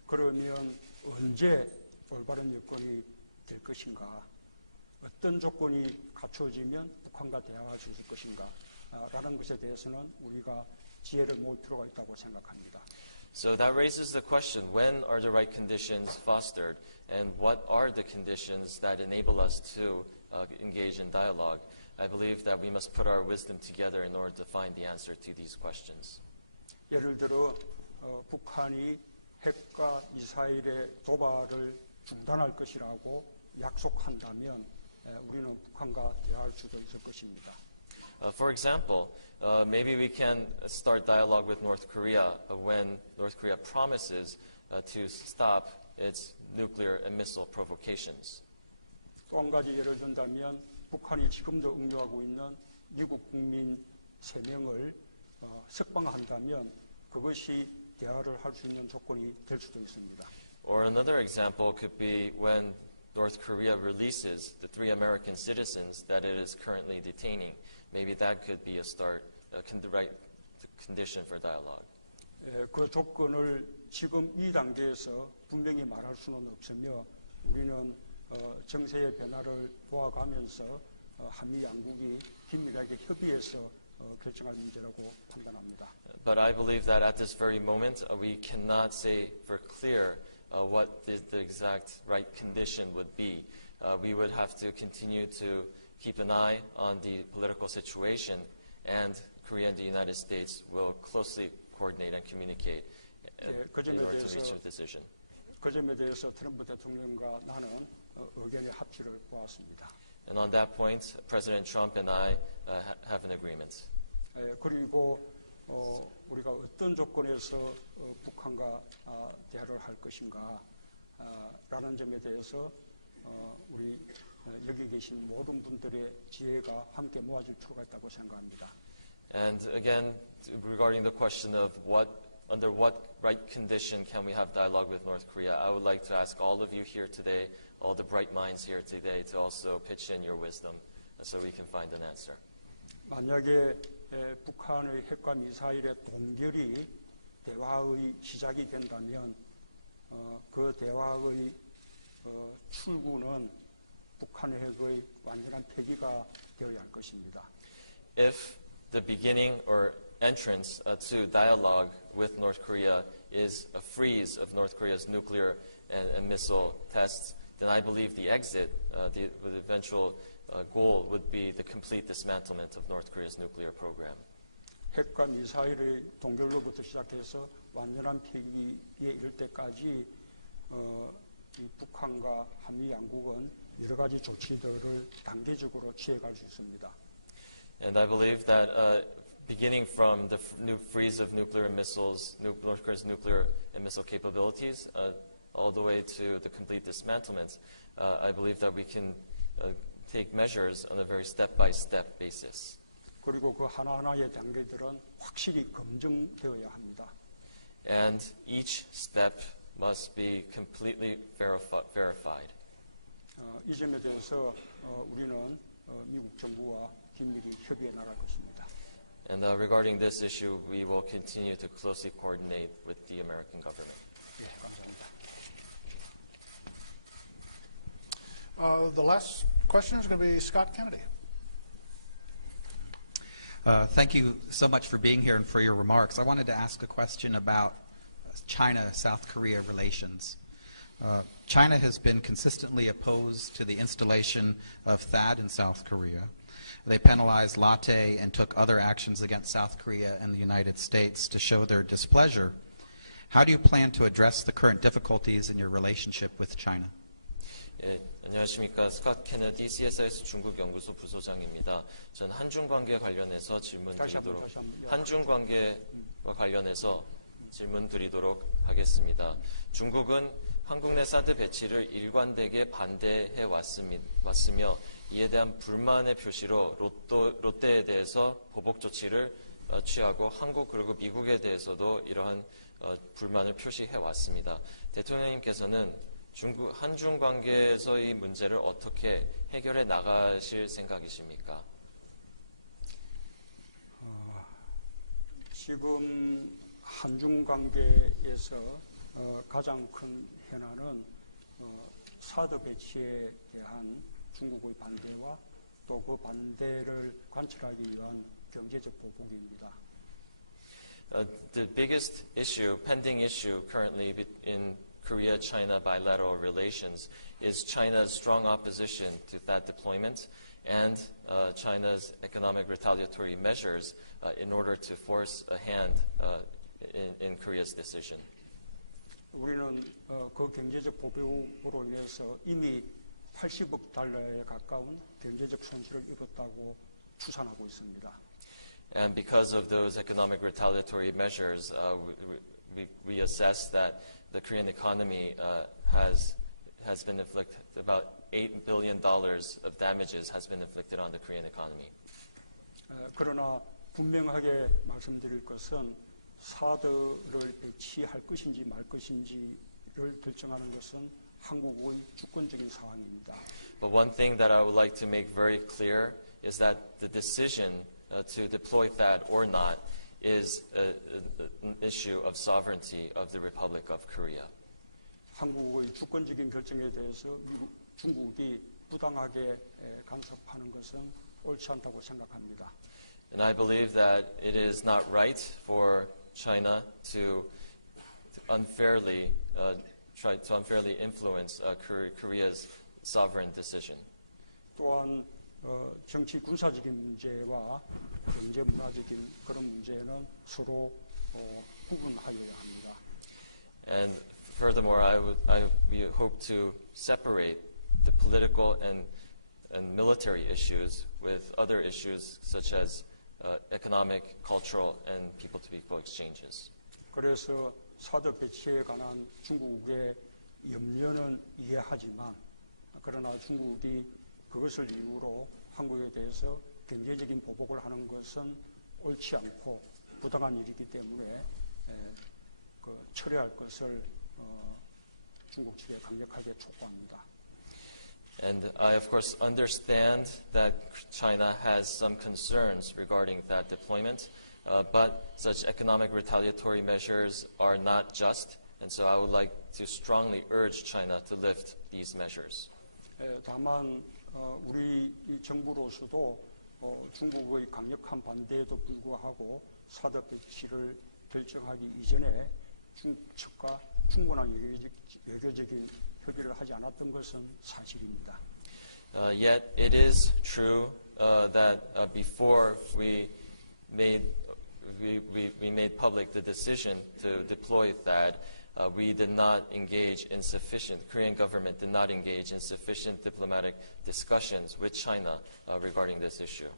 그러면 언제 올바른 여건이 될 것인가? 어떤 조건이 갖춰지면 북한과 대화할 수 있을 것인가? 라는 것에 대해서는 우리가 지혜를 모을 필요가 있다고 생각합니다. So that raises the question, when are the right conditions fostered, and what are the conditions that enable us to engage in dialogue? I believe that we must put our wisdom together in order to find the answer to these questions. 예를 들어 북한이 핵과 미사일의 도발을 중단할 것이라고 약속한다면 우리는 북한과 대화할 수도 있을 것입니다. For example, maybe we can start dialogue with North Korea when North Korea promises to stop its nuclear and missile provocations. 또 한 가지 예를 든다면 북한이 지금도 응용하고 있는 미국 국민 3명을 석방한다면 그것이 대화를 할 수 있는 조건이 될 수도 있습니다. Or another example could be when North Korea releases the 3 American citizens that it is currently detaining. Maybe that could be a start, the right condition for dialogue. 그 조건을 지금 이 단계에서 분명히 말할 수는 없으며 우리는 정세의 변화를 보아가면서 한미 양국이 긴밀하게 협의해서 결정할 문제라고 판단합니다. But I believe that at this very moment, we cannot say for clear what the exact right condition would be. We would have to continue to keep an eye on the political situation, and Korea and the United States will closely coordinate and communicate in order to reach a decision. 그 점에 대해서 트럼프 대통령과 나는 의견의 합치를 보았습니다. And on that point, President Trump and I have an agreement. 그리고 우리가 어떤 조건에서 북한과 대화를 할 것인가 라는 점에 대해서 우리 여기 계신 모든 분들의 지혜가 함께 모아질 필요가 있다고 생각합니다. And again, regarding the question of under what right condition can we have dialogue with North Korea, I would like to ask all of you here today, all the bright minds here today, to also pitch in your wisdom so we can find an answer. 만약에 북한의 핵과 미사일의 동결이 대화의 시작이 된다면 그 대화의 출구는 북한의 핵의 완전한 폐기가 되어야 할 것입니다. If the beginning or entrance to dialogue with North Korea is a freeze of North Korea's nuclear and missile tests, then I believe the exit, the eventual goal would be the complete dismantlement of North Korea's nuclear program. 핵과 미사일의 동결로부터 시작해서 완전한 폐기에 이를 때까지 이 북한과 한미 양국은 여러 가지 조치들을 단계적으로 취해갈 수 있습니다. And I believe that beginning from the freeze of nuclear missiles, North Korea's nuclear and missile capabilities, all the way to the complete dismantlement, I believe that we can take measures on a very step-by-step basis. 그리고 그 하나하나의 단계들은 확실히 검증되어야 합니다. And each step must be completely verified. 이 점에 대해서 우리는 미국 정부와 긴밀히 협의해 나갈 것입니다. And regarding this issue, we will continue to closely coordinate with the American government. 예, 감사합니다. The last question is going to be Scott Kennedy. Thank you so much for being here and for your remarks. I wanted to ask a question about China-South Korea relations. China has been consistently opposed to the installation of THAAD in South Korea. They penalized Lotte and took other actions against South Korea and the United States to show their displeasure. How do you plan to address the current difficulties in your relationship with China? 예, 안녕하십니까. 스캇 케네디 CSIS 중국 연구소 부소장입니다. 전 한중 관계 관련해서 질문 드리도록 한중 관계와 관련해서 질문 드리도록 하겠습니다. 중국은 한국 내 사드 배치를 일관되게 반대해 왔으며 이에 대한 불만의 표시로 롯데에 대해서 보복 조치를 취하고 한국 그리고 미국에 대해서도 이러한 불만을 표시해 왔습니다. 대통령님께서는 한중 관계에서의 문제를 어떻게 해결해 나가실 생각이십니까? 지금 한중 관계에서 가장 큰 현안은 사드 배치에 대한 중국의 반대와 또 그 반대를 관철하기 위한 경제적 보복입니다. The biggest issue, pending issue currently in Korea-China bilateral relations is China's strong opposition to that deployment and China's economic retaliatory measures in order to force a hand in Korea's decision. 우리는 그 경제적 보복으로 인해서 이미 80억 달러에 가까운 경제적 손실을 입었다고 추산하고 있습니다. And because of those economic retaliatory measures, we assess that the Korean economy has been inflicted about $8 billion of damages has been inflicted on the Korean economy. 그러나 분명하게 말씀드릴 것은 사드를 배치할 것인지 말 것인지를 결정하는 것은 한국의 주권적인 사항입니다. But one thing that I would like to make very clear is that the decision to deploy THAAD or not is an issue of sovereignty of the Republic of Korea. 한국의 주권적인 결정에 대해서 중국이 부당하게 간섭하는 것은 옳지 않다고 생각합니다. And I believe that it is not right for China to unfairly try to unfairly influence Korea's sovereign decision. 또한 정치 군사적인 문제와 경제 문화적인 그런 문제는 서로 구분하여야 합니다. And furthermore, we hope to separate the political and military issues with other issues such as economic, cultural, and people-to-people exchanges. 그래서 사드 배치에 관한 중국의 염려는 이해하지만 그러나 중국이 그것을 이유로 한국에 대해서 경제적인 보복을 하는 것은 옳지 않고 부당한 일이기 때문에 철회할 것을 중국 측에 강력하게 촉구합니다. And I, of course, understand that China has some concerns regarding that deployment, but such economic retaliatory measures are not just, and so I would like to strongly urge China to lift these measures. 다만 우리 정부로서도 중국의 강력한 반대에도 불구하고 사드 배치를 결정하기 이전에 중국 측과 충분한 외교적인 협의를 하지 않았던 것은 사실입니다. Yet it is true that before we made we made public the decision to deploy THAAD, we did not engage in sufficient, Korean government did not engage in sufficient diplomatic discussions with China regarding this issue.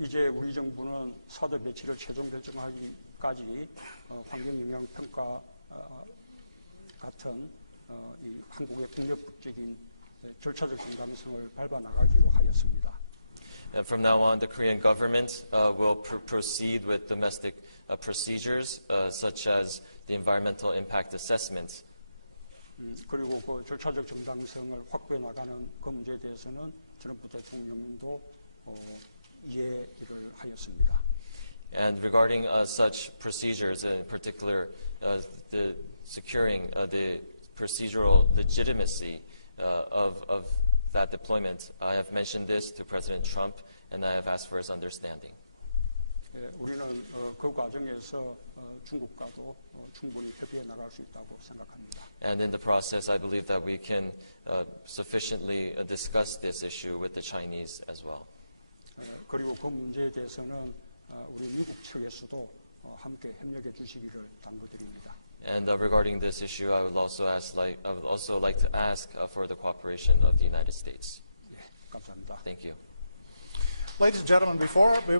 이제 우리 정부는 사드 배치를 최종 결정하기까지 환경영향평가 같은 이 한국의 폭력적인 절차적 정당성을 밟아 나가기로 하였습니다. And from now on, the Korean government will proceed with domestic procedures such as the environmental impact assessments. 그리고 그 절차적 정당성을 확보해 나가는 그 문제에 대해서는 트럼프 대통령도 이해를 하였습니다. And regarding such procedures, in particular, the securing the procedural legitimacy of that deployment, I have mentioned this to President Trump, and I have asked for his understanding. 우리는 그 과정에서 중국과도 충분히 협의해 나갈 수 있다고 생각합니다. And in the process, I believe that we can sufficiently discuss this issue with the Chinese as well. 그리고 그 문제에 대해서는 우리 미국 측에서도 함께 협력해 주시기를 당부드립니다. And regarding this issue, I would also like to ask for the cooperation of the United States. 예, 감사합니다. Thank you. Ladies and gentlemen, before we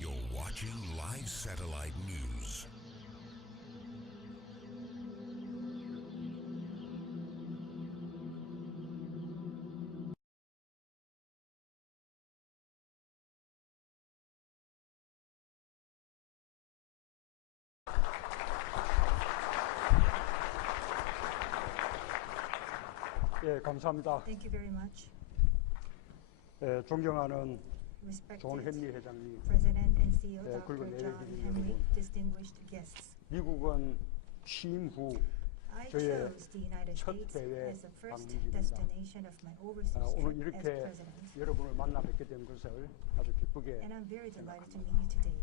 You're watching live satellite news. 예, 감사합니다. Thank you very much. 예, 존경하는 존 Respected 헨리 회장님, President and CEO 그리고 Dr. 내외 John 주민 Henry, 여러분. distinguished guests. 미국은 취임 후 I 저의 chose the United 첫 States 해외 as the first 방문지입니다. destination of my overseas 오늘 trip as 이렇게 President. 여러분을 만나 뵙게 된 것을 아주 기쁘게 And I'm very delighted to meet you today.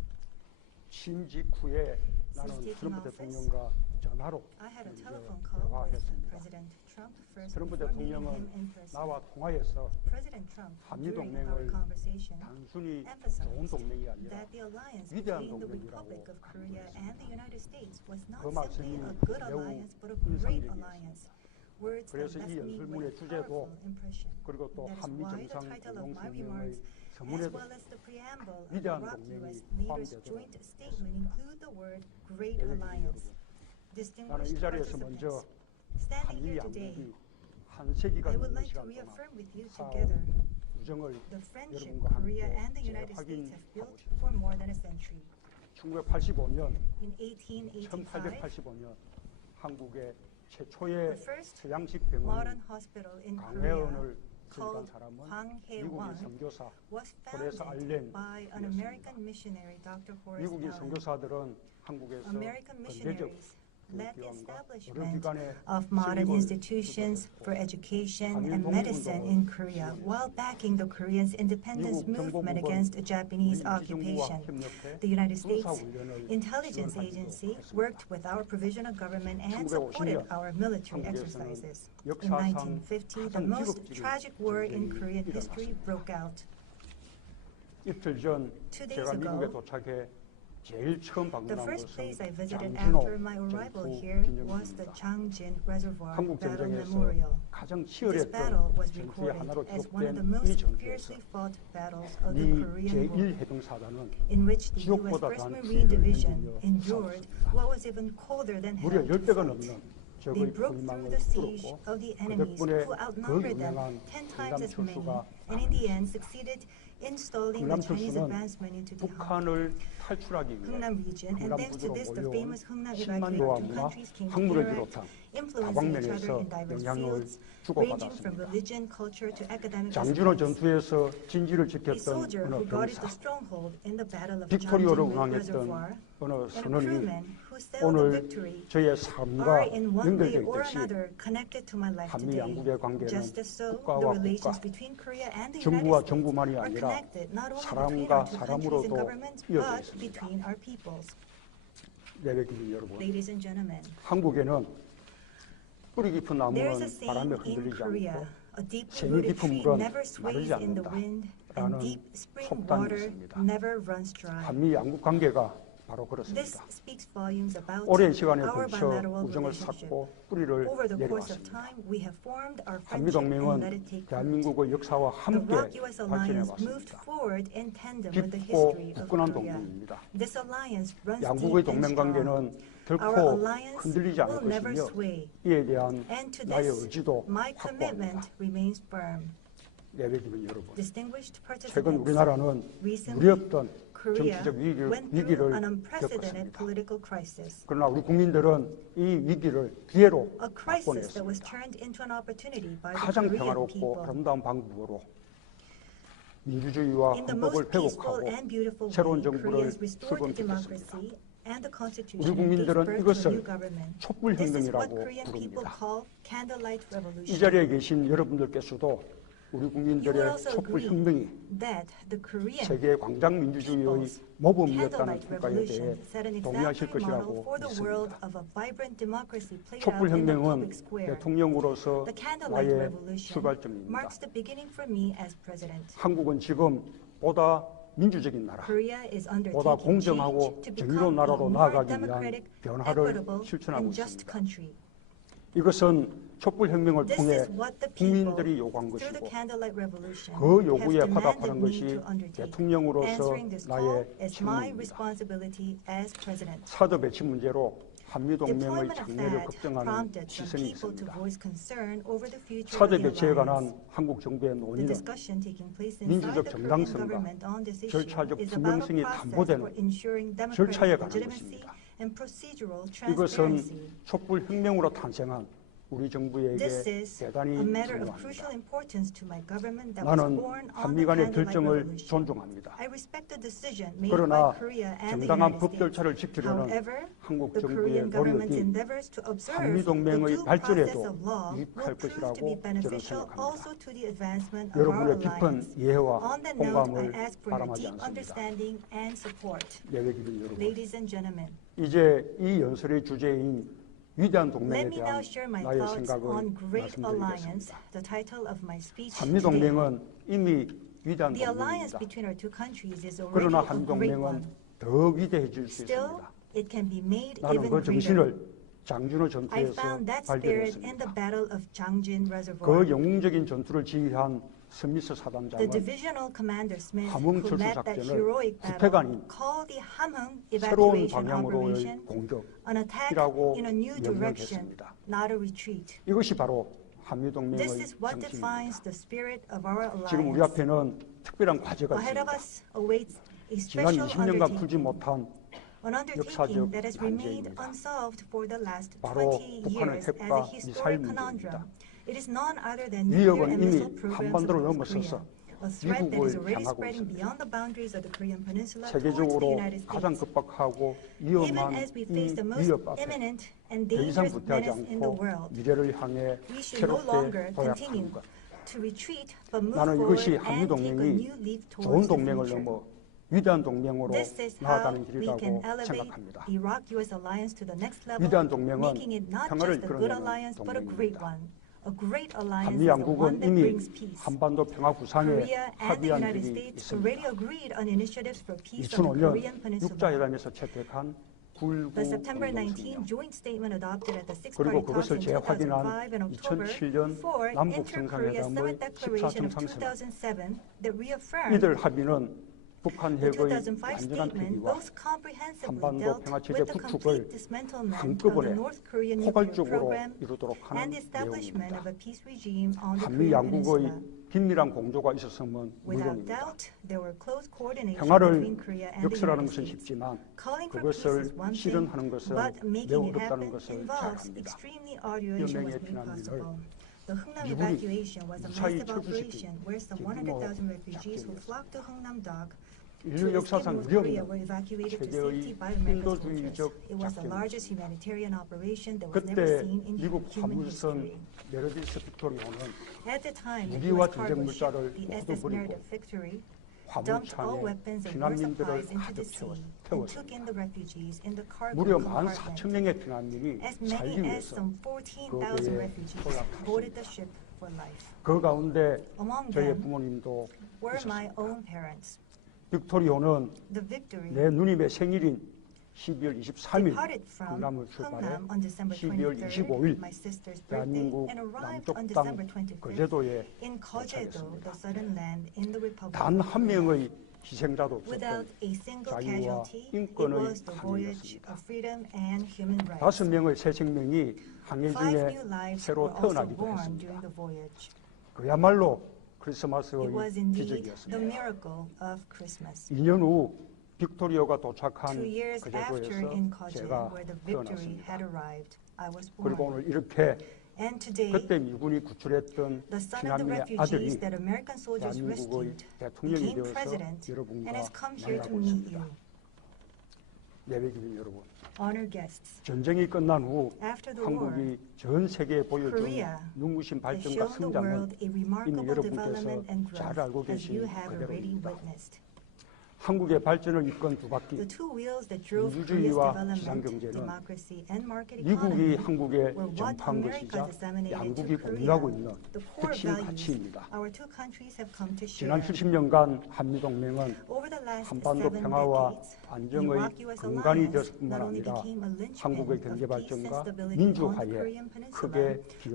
취임 직후에 나는 taking 트럼프 office, 대통령과 전화로 I had a 먼저 telephone call with 대화했습니다. President Trump first 트럼프 before meeting him 대통령은 in person. 나와 통화해서 President Trump, 한미 during our 동맹을 conversation, 단순히 좋은 emphasized 동맹이 아니라 that the alliance 위대한 between the 동맹이라고 Republic of Korea and the United States was not 그 simply 말씀이 a good 매우 alliance, but a great 인상적이었습니다. alliance. Words that 그래서 left 이 me 연설문의 with a 주제도 powerful impression. 그리고 또 That is 한미 why the 정상 title of my 공동성명의 remarks, as 서문에도 well as the preamble of the 위대한 ROK 동맹이 US leaders' 포함되도록 joint statement include the word great 여러분, alliance. 나는 이 Distinguished 자리에서 먼저 participants, standing 한미 here today, 양국이 한 세기가 I would 넘는 like to 시간 동안 reaffirm with you 쌓아온 together 우정을 the friendship 여러분과 Korea 함께 and the United States have 재확인하고 built 싶습니다. for more than a century. 1985년, In 1885, 1885년 한국의 the 최초의 first 서양식 modern 병원 hospital in Korea, 강혜원을 설립한 called 사람은 Hwang 미국인 Hae-won, 선교사 was 호레스 founded 알렌 by an American missionary, Dr. Horace 미국인 Allen. 선교사들은 한국에서 American 근대적 missionaries led the 교육기관과 establishment 의료기관의 of modern 설립을 institutions for 주도했고 education 한일 and medicine 독립운동을 in Korea, while backing the Koreans' independence 미국 movement 정보국은 against Japanese 우리 occupation. 지정부와 협력해 The United States 군사훈련을 Intelligence 지원하기도 Agency 했습니다. worked with our provisional government and supported 1950년 our military 한국에서는 exercises. In 역사상 1950, the 가장 most 비극적인 tragic war in 전쟁이 Korean history 일어났습니다. broke out. 이틀 전 2 days 제가 미국에 ago, 도착해 제일 처음 The 방문한 first 곳은 place I visited 장진호 after my arrival 전투 here was the 기념관입니다. Changjin Reservoir 한국 Battle 전쟁에서 Memorial. 가장 This battle 치열했던 was 전투의 recorded 하나로 as one of the 기록된 이 most 전투에서 fiercely fought battles of the 미 Korean War, 제1해병사단은 in which the U.S. 지옥보다 1st 더한 Marine 피해를 Division 견디며 endured 싸웠습니다. what was even colder than 무려 hell to 10배가 fight. 넘는 They 적의 broke through 포위망을 the siege 뚫었고 of the 그 enemies 덕분에 who 그 outnumbered them 유명한 10 times as many, 금남철수가 and in the end succeeded installing the Chinese 금남철수는 advancement into the 북한을 탈출하기 위해 Hungnam region, and thanks to 금남부두로 this, the 몰려온 famous Hungnam 10만 evacuated 노아무와 two countries came 학문을 together, 비롯한 influencing each other 다방면에서 in diverse 영향을 fields, ranging from 주고받았습니다. religion, culture to academic 장준호 disciplines. 전투에서 진지를 A 지켰던 soldier 어느 who guarded the 병사, stronghold in the battle of 빅토리오로 Changjin 운항했던 Reservoir, 어느 and a 선원이 crewman who sailed the 오늘 Victory 저의 are 삶과 in one way 연결되어 or 있듯이 another connected to my life 한미 today. 양국의 관계는 Just as so, the 국가와 relations 국가, between Korea and the 정부와 United States 정부만이 are 아니라 connected not only between 사람과 our two countries and 사람으로도 governments, 이어져 but 있습니다. between our peoples. 내외기민 여러분, Ladies and gentlemen, 한국에는 뿌리 깊은 there is 나무는 a 바람에 saying in 흔들리지 Korea, 않고 A deeply 샘이 rooted 깊은 tree 물은 never sways 마르지 in the wind, and 않는다라는 deep spring 속담이 water 있습니다. never runs dry. 한미 양국 관계가 바로 This 그렇습니다. speaks volumes about 오랜 시간에 our 걸쳐 bilateral 우정을 relationship. 쌓고 뿌리를 Over the course of 내려왔습니다. time, we have formed our 한미 friendship and let 동맹은 it take root. 대한민국의 역사와 The 함께 ROK-US alliance moved 발전해 왔습니다. forward in tandem with the 깊고 history of 굳건한 Korea. 동맹입니다. This alliance runs 양국의 deep and 동맹 관계는 strong. 결코 Our alliance 흔들리지 않을 will never 것이며 sway. 이에 대한 And to 나의 this, 의지도 my 확고합니다. commitment remains firm. 예배드린 여러분, Distinguished 최근 participants, 우리나라는 recently, 무리없던 Korea 정치적 went through 위기를 an unprecedented 겪었습니다. political crisis. 그러나 우리 국민들은 이 위기를 기회로 A crisis that was 바꿔냈습니다. turned into an opportunity by the 가장 Korean 평화롭고 people. 아름다운 방법으로 민주주의와 In the 헌법을 most peaceful 회복하고 and beautiful 새로운 way, 정부를 Korea has restored to 출범시켰습니다. democracy and the 우리 constitution and gave 국민들은 birth to a 이것을 new government. This is what 촛불혁명이라고 Korean people 부릅니다. call candlelight 이 revolution. 자리에 계신 여러분들께서도 우리 You will 국민들의 also agree 촛불혁명이 that the Korean 세계 광장 민주주의의 모범이었다는 candlelight 평가에 대해 revolution set an 동의하실 exemplary model 것이라고 for the world 믿습니다. of a vibrant democracy played out in the 촛불혁명은 public square. 대통령으로서 The candlelight 나의 revolution 출발점입니다. marks the beginning for me as president. 한국은 지금 보다 민주적인 나라, Korea is 보다 undertaking 공정하고 change to 정의로운 become a 나라로 more 나아가기 위한 democratic, 변화를 equitable, 실천하고 and just 있습니다. country. 이것은 촛불혁명을 This 통해 is what the people, 국민들이 요구한 through the 것이고 candlelight revolution, 그 have 요구에 demanded 화답하는 me 것이 to undertake. 대통령으로서 Answering this call 나의 is my 책무입니다. responsibility as president. 사드 배치 문제로 한미동맹의 Deployment of 장래를 that 걱정하는 prompted some 시선이 people to 있습니다. voice concern over the future 사드 of the 배치에 관한 alliance. 한국 정부의 The 논의는 discussion taking place inside 민주적 the Korean 정당성과 government on this issue 절차적 is about a 투명성이 process 담보되는 for ensuring 절차에 democratic 관한 legitimacy 것입니다. and procedural 이것은 transparency. 촛불혁명으로 탄생한 우리 정부에게 This is 대단히 a matter of crucial 중요합니다. importance to my government that was 나는 born on 한미 the 간의 candlelight 결정을 revolution. 존중합니다. I respect the decision made 그러나 by Korea and the 정당한 United 법 States. 절차를 지키려는 However, 한국 the 정부의 Korean government's 노력이 endeavors to observe the 한미동맹의 due process 발전에도 of law 유익할 will prove to 것이라고 be 저는 beneficial 생각합니다. also to the advancement of our 여러분의 깊은 alliance. 이해와 On that note, I 공감을 ask for your 바람하지 deep 않습니다. understanding and support. 예배드린 여러분, Ladies and gentlemen, 이제 이 연설의 주제인 위대한 동맹에 let me 대한 now share my 나의 thoughts 생각을 on Great Alliance, 말씀드리겠습니다. the title of my speech 한미 today. 동맹은 이미 위대한 The alliance 동맹입니다. between our two countries is already 그러나 a 한미 great 동맹은 one. 더 위대해질 수 Still, 있습니다. it can be made 나는 even 그 greater. 정신을 장준호 I 전투에서 found that spirit in the 발견했습니다. Battle of Changjin Reservoir. 그 영웅적인 전투를 지휘한 스미스 The 사단장은 divisional commander Smith, 함흥 who 철수 led that 작전을 heroic 후퇴가 battle, 아닌 called the Hamhung 새로운 evacuation 방향으로의 operation an attack 공격이라고 in a new direction, 명명했습니다. not a retreat. 이것이 바로 한미 This 동맹의 is what 정신입니다. defines the spirit of our 지금 우리 alliance. 앞에는 특별한 과제가 Ahead of 있습니다. us awaits a 지난 special 20년간 풀지 undertaking, 못한 an undertaking that has remained unsolved for the last 바로 20 북한의 years as a 핵과 미사일 historic 문제입니다. conundrum. It is none other than nuclear 위협은 and 이미 missile programs of 한반도를 North 넘어서서 Korea. A threat that is 미국을 already 향하고 spreading 있습니다. beyond the boundaries of the Korean Peninsula towards the 세계적으로 United 가장 States. 급박하고 Even 위험한 as we 이 face the most 위협 앞에 imminent and 더 이상 dangerous 부태하지 menace in the 않고 world, 미래를 향해 we should no longer 새롭게 continue 도약하는 것. to retreat, but move 나는 forward 이것이 and 한미 take a 동맹이 new leap 좋은 towards the 동맹을 future. 넘어 위대한 동맹으로 This is how 나아가는 we 길이라고 can elevate 생각합니다. the Iraq-US alliance to the next level, 위대한 동맹은 making it not 평화를 just a good 이끌어내는 alliance, but a great 동맹입니다. one. A great alliance 한미 is the one 양국은 that 이미 brings peace. 한반도 평화 구상에 Korea and the 합의한 United 적이 States already 있습니다. agreed on initiatives for peace on the 2005년 Korean Peninsula. 육자회담에서 채택한 The September 19 굴구 joint statement adopted at the 그리고 six-party talks 그것을 in 재확인한 2005 and October 2007년 for 남북 Inter-Korea 정상회담의 Summit Declaration of 14점 2007 that reaffirmed 이들 합의는 북한 the 핵의 2005 완전한 statement 폐기와 both comprehensively 한반도 dealt 평화체제 with the 구축을 complete dismantlement of the 한꺼번에 North Korean nuclear 포괄적으로 program 이루도록 하는 and the establishment 내용입니다. of a peace regime on the 한미 Korean 양국의 Peninsula. 긴밀한 공조가 있었으면 Without 물론입니다. doubt, there were close coordination 평화를 between Korea and the 역설하는 United 것은 States. 쉽지만 Calling for peace is 그것을 one thing, 실현하는 것은 but 매우 making it 어렵다는 happen 것을 잘 involves 압니다. extremely arduous and 연맹의 was made 피난민을 possible. The Hungnam 미국이 evacuation was a 무사히 massive operation 철수시킨 where some 대규모 100,000 refugees who 작전이었습니다. flocked to Hungnam Dock 인류 to escape 역사상 North Korea 유례없는 were evacuated to 세계의 safety by American soldiers. 인도주의적 It was the 작전이었습니다. largest humanitarian operation that was never 그때 seen in 미국 human 화물선 history. 메르디스 빅토리오는 At the time, the 무기와 U.S. 전쟁 cargo 물자를 ship, the 모두 SS 버리고 Meredith Victory, dumped all 화물차에 weapons and war 피난민들을 supplies into 가득 the sea and 태웠습니다. took in the refugees in the cargo 무려 compartment. 14,000명의 피난민이 As 살기 many as 위해서 some 그 14,000 배에 refugees 올라탔습니다. boarded the ship for life. 그 가운데 Among 저희 them 부모님도 were my 있었습니다. own parents. 빅토리오는 The Victory 내 누님의 생일인 12월 23일 departed from 강남을 출발해 Hungnam on December 12월 23rd, 25일 my sister's birthday, 대한민국 and arrived 남쪽 on 땅 December 25th 거제도에 in Kojedo, 도착했습니다. the southern land in the Republic 단 of 한 Korea. 명의 희생자도 Without 없었던 a single 자유와 casualty, it 인권의 was the voyage 항해였습니다. of freedom and human rights. 5명의 새 생명이 항해 5 중에 new lives 새로 were also 태어나기도 born 했습니다. during the voyage. 그야말로 It 크리스마스의 was indeed the 기적이었습니다. miracle of Christmas. 2년 후 빅토리오가 도착한 2 years after in 거제도에서 Koje, 제가 where the Victory 태어났습니다. had arrived, I was 그리고 born. 오늘 이렇게 And today, 그때 미군이 구출했던 the son of the 피난민의 refugees 아들이 that American soldiers 대한민국의 rescued 대통령이 became 되어서 president 여러분과 and has come here to 만나고 meet 있습니다. you. 예배기린 여러분, Honored guests, 전쟁이 끝난 후 after the war, 한국이 전 세계에 보여준 Korea 눈부신 has 발전과 shown the 성장은 world a remarkable 이미 여러분께서 development and 잘 growth, 알고 as you 계신 have already 그대로입니다. witnessed. 한국의 발전을 이끈 두 The 바퀴, two wheels that drove Korea's 민주주의와 development, 시장경제는 democracy and market 미국이 economy, 한국에 were what 전파한 America 것이자 disseminated 양국이 to Korea, 공유하고 있는 the core 핵심 values 가치입니다. our two countries have come to 지난 share. 70년간 한미동맹은 Over the last 한반도 7 평화와 decades, the 안정의 Iraq-US 근간이 alliance 되었을 뿐만 not only 아니라 became a linchpin 한국의 of 경제 peace and 발전과 stability on the 민주화에 Korean peninsula, 크게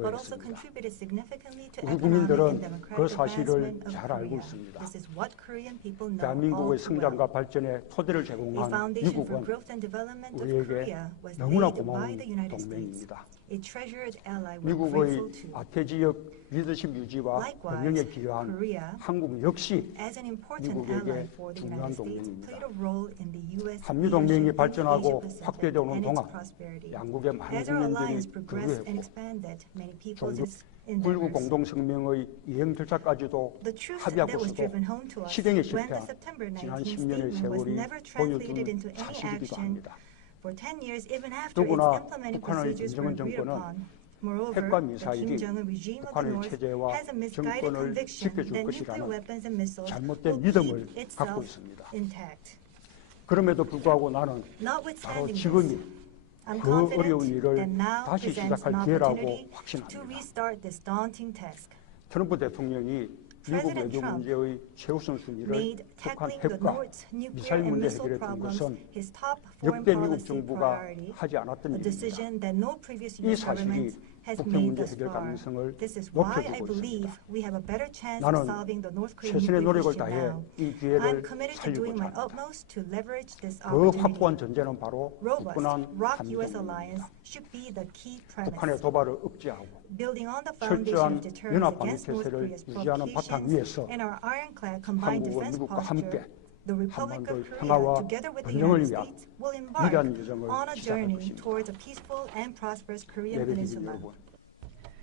but also 기여했습니다. contributed significantly to 우리 economic 국민들은 and 그 democratic 사실을 advancement of 잘 알고 Korea. 있습니다. This is what Korean people know all 대한민국의 too 성장과 well. 발전의 토대를 A 제공한 foundation for 미국은 growth and development of 우리에게 Korea was 너무나 laid by 고마운 the United States, 동맹입니다. a treasured ally we're 미국의 grateful to. 아태 지역 리더십 유지와 번영에 Likewise, 기여한 Korea, 한국 역시 as an important 미국에게 ally for the 중요한 United States, 동맹입니다. played a role in the U.S. 한미 동맹이 leadership in the 발전하고 Asia-Pacific 확대되어 오는 and its 동안 prosperity. 양국의 많은 As our alliance 국민들이 progressed and 교류했고 expanded, many people's 불구 endeavors. 공동성명의 이행 절차까지도 The truth that was 합의하고서도 driven home to us 실행에 when the 실패한 September 지난 19 10년의 statement was 세월이 never translated 보여준 into any 사실이기도 action 합니다. for 10 years, even after its 더구나 implementing 북한의 procedures were 김정은 agreed 정권은 upon. Moreover, 핵과 the 미사일이 Kim Jong-un regime of the 북한의 North 체제와 has a misguided 정권을 conviction 지켜줄 that nuclear 것이라는 weapons and missiles 잘못된 will 믿음을 keep 갖고 itself 있습니다. intact. 그럼에도 불구하고 나는 바로 Notwithstanding 지금이 this, I'm 그 어려운 confident 일을 that now 다시 presents 시작할 an 기회라고 opportunity to 확신합니다. restart this daunting task. 트럼프 대통령이 미국 President 외교 Trump 문제의 최우선 순위를 made 북한 tackling the 핵과 North's nuclear 미사일 and 문제 missile 해결에 둔 problems 것은 his top foreign 역대 미국 policy 정부가 priority, 하지 않았던 a 일입니다. decision that no previous 이 U.S. 사실이 government has 북핵 made 문제 thus 해결 far. 가능성을 This is why I 높여주고 believe 있습니다. we have a better chance 나는 of solving the North Korean 최선의 nuclear 노력을 issue 다해 now. 이 I'm 기회를 committed to doing 살리고자 my 합니다. utmost to leverage this 그 opportunity. 확고한 전제는 바로 Robust 굳건한 ROC-U.S. alliance 한미동맹입니다. should be the key 북한의 premise. 도발을 억제하고 Building on the foundation 철저한 of deterrence 연합 against North 방위태세를 Korea's 유지하는 바탕 provocations 위에서 and our ironclad combined 한국은 defense 미국과 posture, 함께 the Republic 한반도의 of Korea, 평화와 together with the 번영을 United 위한 States, will embark 위대한 여정을 on a 시작할 journey 것입니다. towards a peaceful and prosperous Korean 예배 기준 peninsula. 여러분,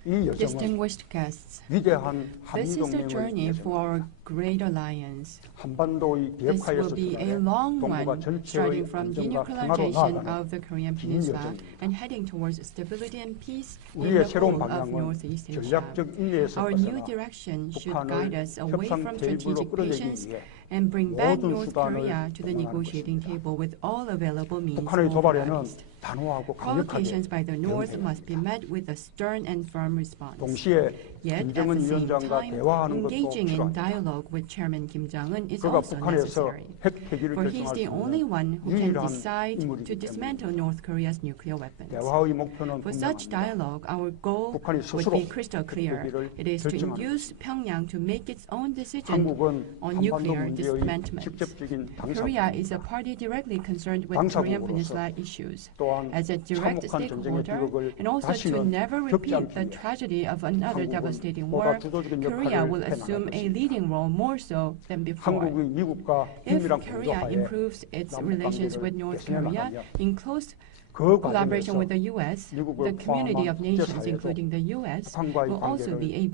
이 여정은 Distinguished guests, 위대한 this is the 한미동맹의 journey for 여정입니다. our great alliance. 한반도의 This will 비핵화에서 be a 출발해 long 동북아 one, 전체의 starting from 안정과 평화로 denuclearization 나아가는 of the Korean 긴 Peninsula 여정입니다. and heading towards stability and peace in 우리의 the 새로운 whole of 방향은 Northeast Asia. 전략적 인내에서 Our new 벗어나 direction should 북한을 guide us away 협상 from 테이블로 strategic 끌어내기 patience 위해 and bring back 모든 North 수단을 Korea to the 동원하는 negotiating 것입니다. table with all available means 북한의 도발에는 mobilized. 단호하고 강력하게 Provocations by the North 대응해야 must be 합니다. met with a stern and firm response. 동시에 Yet, at 김정은 the same 위원장과 time, 대화하는 것도 engaging in 필요합니다. dialogue with Chairman Kim Jong-un is 그가 also 북한에서 necessary. 핵 폐기를 For he is 결정할 수 the only 있는 one who can 유일한 decide to 인물이기 때문에 dismantle North Korea's nuclear weapons. 대화의 목표는 For such 분명합니다. dialogue, our goal 북한이 would 스스로 be crystal clear. 핵폐기를 It is to 결정하는 induce Pyongyang to make its own decision 한국은 on 한반도 nuclear 문제의 dismantlement. 직접적인 Korea 당사국입니다. is a party directly concerned with Korean 당사국으로서 Peninsula issues. 또한 As a direct 참혹한 전쟁의 stakeholder, 비극을 and also to 다시는 never 겪지 repeat 않기 the 위해 tragedy of another 한국은 devastating 보다 war, 주도적인 Korea 역할을 will 해나갈 assume a 것입니다. leading role more so than before. 한국이 미국과 If 긴밀한 Korea 공조하에 improves its 남북 relations 관계를 with North 개선해 Korea 나가며 in close 그 collaboration 과정에서 with the U.S., 미국을 the community 포함한 of nations, 국제사회도 including the U.S., 북한과의 will also 관계를 be able